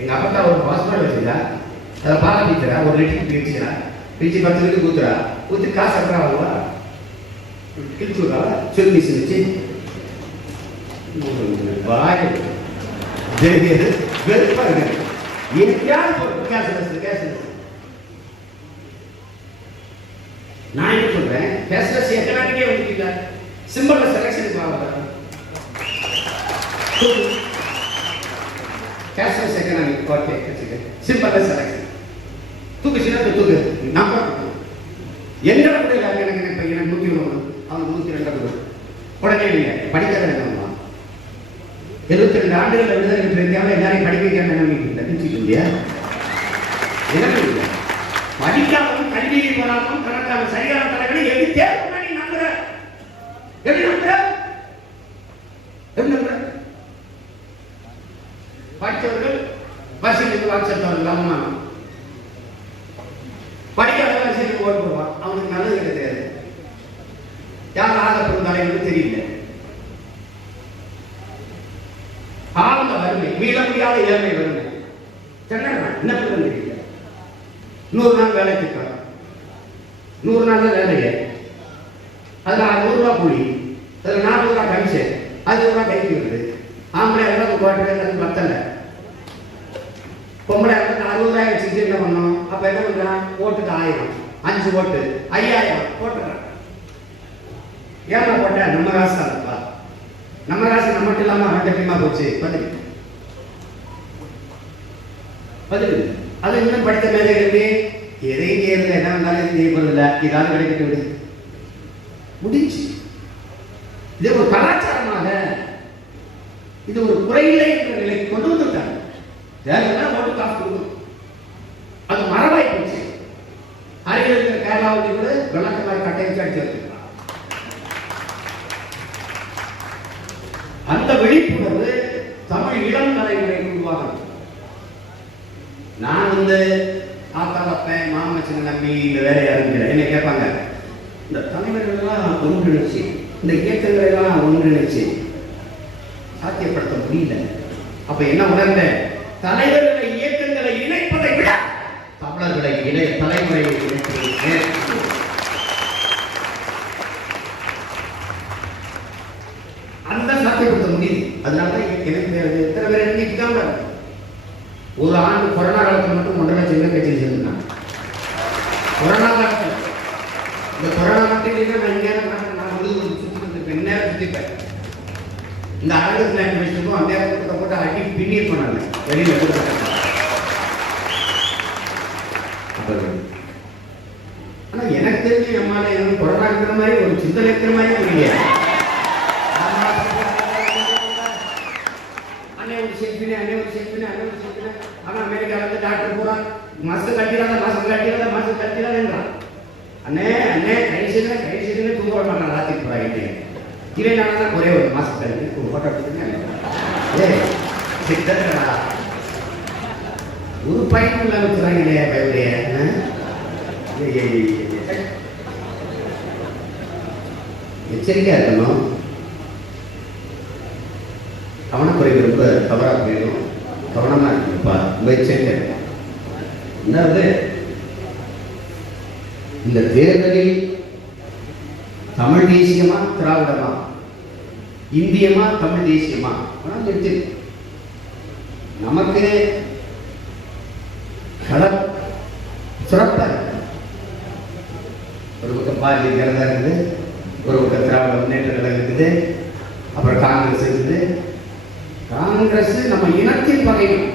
எங்க அப்பா ஒரு பாஸ்போர்ட் வச்சுருந்தா அதை பால் பிடிக்கிறா, ஒரு லிட்டருக்கு பிரிச்சுக்கிறா, பிரிச்சு 10 லிட்டருக்கு ஊத்துறா, ஊற்றி காசு அப்புறா கிழிச்சு விடுறா, சொல்லி வச்சு வாய் வெறுப்பா இருக்கு. நான் என்ன சொல்றேன், கேஷ்லெஸ் எக்கனாமிக்கே வந்துட்டீங்க. சிம்பிள் செலக்ஷனுக்கு வாங்க. Cashless economic okay, simple selection தூக்கு சிறப்பு தூக்கு நம்பர் எங்களை கூட இல்லை. எனக்கு இப்போ எனக்கு 101 அவனுக்கு 102 உடனே இல்லை படிக்காத வேண்டாமா 72 ஆண்டுகள் விடுதலை பெற்றிருக்காம எல்லாரையும் படிக்க வைக்காம என்ன நினைச்சிட்டு இல்லையா? எனக்கு இல்லை படிக்காமலும் கல்வியை வராமல் கணக்கான சரியான தலைகளை எப்படி தேர்வு நீ நம்புற? எப்படி நம்புற? எப்படி நம்புற? படித்தவர்கள் வசதிக்கு வாட்சத்தவர்கள் அவமானம், படிக்காத வசதிக்கு ஓட்டு போடுவான், அவனுக்கு நல்லது கிடையாது. யார் ஆகப்படும் தலைவர்கள் தெரியல. ஆழ்ந்த வறுமை, மீள முடியாத ஏழ்மை வறுமை என்ன தெரியல. 100 நாள் வேலை திட்டம், 100 நாள் தான் வேலையே, அதுல 100 ரூபா கூலி, அதுல 40 ரூபா கமிஷன், 60 ரூபா கைக்கு வருது. ஆம்பளை இருந்தால் கோட்டை பத்தல, பொம்பளை இருந்தால் 60 ரூபாய் வச்சுக்கிட்டு என்ன பண்ணோம்? அப்ப என்ன பண்றான்? ஓட்டுக்கு 1000, 5 ஓட்டு 5000 போட்டுறான். ஏமா போட்ட? நம்ம காசு தான்ப்பா, நம்ம காசு நம்மகிட்ட இல்லாம அவன்கிட்ட எப்படிமா போச்சு? பதில் அது இன்னும் படித்த மேதைகளுக்கு எதையும் செய்யறது என்ன வந்தாலும் செய்யப்படுறதில்ல, இதாவது கிடைக்கிட்டு விடு முடிச்சு. இது ஒரு கலாச்சாரமாக, இது ஒரு குறையில்லை என்ற நிலைக்கு கொண்டு வந்துட்டாங்க. ஓட்டு காசு கொடுக்கும், அது மரபாய் போச்சு. அருகில் இருக்கிற கேரளாவுக்கு கூட வெள்ளக்கமாய் கட்டை வச்சு அடிச்சு வச்சிருக்காங்க. அந்த விழிப்புணர்வு தமிழ் இளம் தலைமுறைக்கு உருவாகும். நான் ஆத்தா அப்பேன் மாமச்சனை நம்பி இந்த வேலையை அறிஞர் என்ன கேட்பாங்க, இந்த தலைவர்கள்லாம் ஒன்றிணைச்சு இந்த இயக்கங்களை எல்லாம் ஒன்றிணைச்சு சாத்தியப்படுத்த முடியல. அப்ப என்ன உணர்ந்த? தலைவர்களை இயக்கங்களை இணைப்பதை விட தமிழர்களை தலைமுறை அந்த சாத்தியப்படுத்த முடியுது. அதனாலதான் எனக்கு எத்தனை பேர் எண்ணிக்காம ஒரு ஆண்டு கொரோனா காலத்தில் மட்டும் 1.5 லட்சம் கட்சியில் சேர்ந்துட்டாங்க. கொரோனா காலத்தில் இந்த கொரோனா மட்டும் நான் சுத்திப்பேன், நேரம் சுத்திப்பேன். இந்த அரங்கத்தில் வச்சுருக்கோம், அந்த நேரத்தை போட்டு அடி பின்னிட்டு போனாங்க வெளியில கூட. ஆனா எனக்கு தெரிஞ்சு நம்மளால எனக்கு கொரோனா இருக்கிற மாதிரி ஒரு சிந்தனை இருக்கிற மாதிரி இல்லையா? ஆனா அமெரிக்கால டாக்டர் பூரா மாஸ்க் கட்டிடாதான் அண்ணே அண்ணே கடைசியில தூங்க விட மாட்டான் ராத்திரி பூரா. இவன் நான் ஒரே ஒரு மாஸ்க் கட்டி போட்டோ எடுத்துக்கிட்டா ஒரு பயனும் இல்லாம வச்சுறாங்க இல்லையா பயவுடைய. எச்சரிக்கையா இருக்கணும். கவனக்குறைவு ரொம்ப தவறா போயிடும். கவனமா இருக்குப்பா, எச்சரிக்கை. என்னது இந்த தேர்தலில் தமிழ் தேசியமா திராவிடமா, இந்தியமா தமிழ் தேசியமா நமக்கு சிறப்பா இருக்கு. ஒரு பக்கம் பாரதிய ஜனதா இருக்குது, ஒரு பக்கம் திராவிட முன்னேற்ற கழகம் இருக்குது, அப்புறம் காங்கிரஸ் இருக்குது. காங்கிரஸ் நம்ம இனத்தின் பகையும்,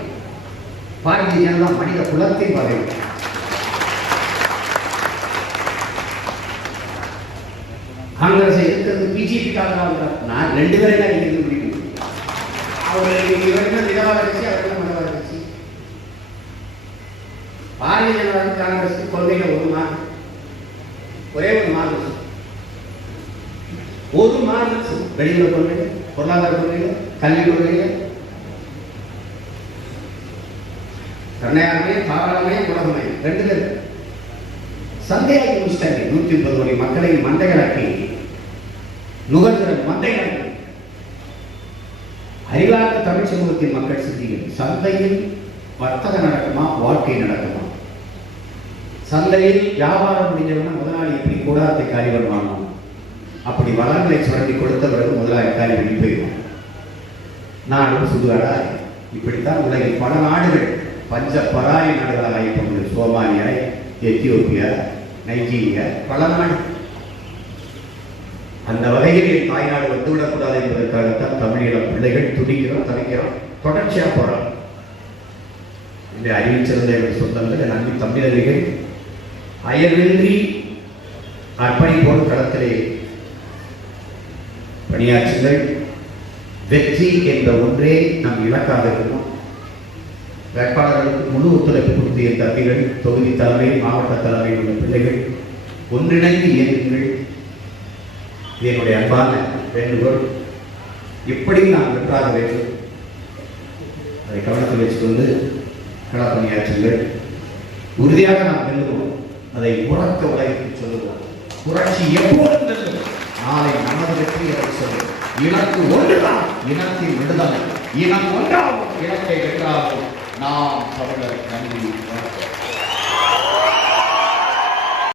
பாரதிய ஜனதா மனித குலத்தின் பகையும். காங்கிரஸை இருக்கிறது பிஜேபிக்காக நான் 2 பேரை தான் இருக்கிறது முடியும். அவர்கள் இவர்கள் மிதவாத கட்சி, அவர்கள் மதவாத கட்சி. பாரதிய ஜனதா காங்கிரஸ் கொள்கையில ஒரே ஒரு மாறுதல், ஒரு மாறுதல் வெளியுறவு கொள்கை, பொருளாதார கொள்கையில, கல்வி கொள்கையில கர்நாடகமே தாராளமே உலகமே 2 பேர் சந்தையாக்கி முடிச்சிட்டாங்க. 130 கோடி மக்களை மண்டைகளாக்கி நுகர்கிற மண்டைகளாக்கி அறிவார்ந்த தமிழ் சமூகத்தின் மக்கள் சிந்திகள். சந்தையில் வர்த்தகம் நடக்குமா, வாழ்க்கை நடக்குமா? சந்தையில் வியாபாரம் முடிஞ்சவன முதலாளி எப்படி கூடாரத்தை காலி வருவானோ அப்படி வளங்களை சுரண்டி கொடுத்தவர்கள் முதலாளி காலி வெளி போயிடும். நானும் சுடுகாடா. இப்படித்தான் உலகில் பல நாடுகள் பஞ்ச பராய நாடுகளாக ஆகிப்போம். சோமாலியா, எத்தியோப்பியா, நைஜீரியா, பல நாடு. அந்த வகையில் என் தாய்நாடு வந்துவிடக்கூடாது என்பதற்காகத்தான் தமிழீழ பிள்ளைகள் துடிக்கிறோம், தவிக்கிறோம், தொடர்ச்சியா போறோம். அன்பை அறிவில் சிறந்த எங்கள் சொந்தங்கள் என் அன்பின் தம்பிதர்கள் அயர்வின்றி அர்ப்பணிப்போடு களத்திலே பணியாற்றுங்கள். வெற்றி என்ற ஒன்றே நம் இலக்காக இருக்கும். வேட்பாளர்களுக்கு முழு ஒத்துழைப்பு கொடுத்து என் தம்பிகள், தொகுதி தலைமை, மாவட்ட தலைமையில் உள்ள பிள்ளைகள் ஒன்றிணைந்து இயங்குங்கள். என்னுடைய அன்பான வேண்டுகோள். எப்படி நாம் வென்றாக வேண்டும் அதை கவனத்தில் வச்சுக்கொண்டு களப்பணியாற்றுங்கள். உறுதியாக நாம் வெல்லுவோம். அதை உறக்க உலகிற்கு சொல்லுவோம். புரட்சி எப்போதும் வெல்லும். நாளை நமது வெற்றி என்று சொல்லும். இலக்கு ஒன்றுதான், இனத்தின் விடுதலை. இனம் ஒன்றாகும், இலக்கை வென்றாகும். நாம் தமிழர். நன்றி.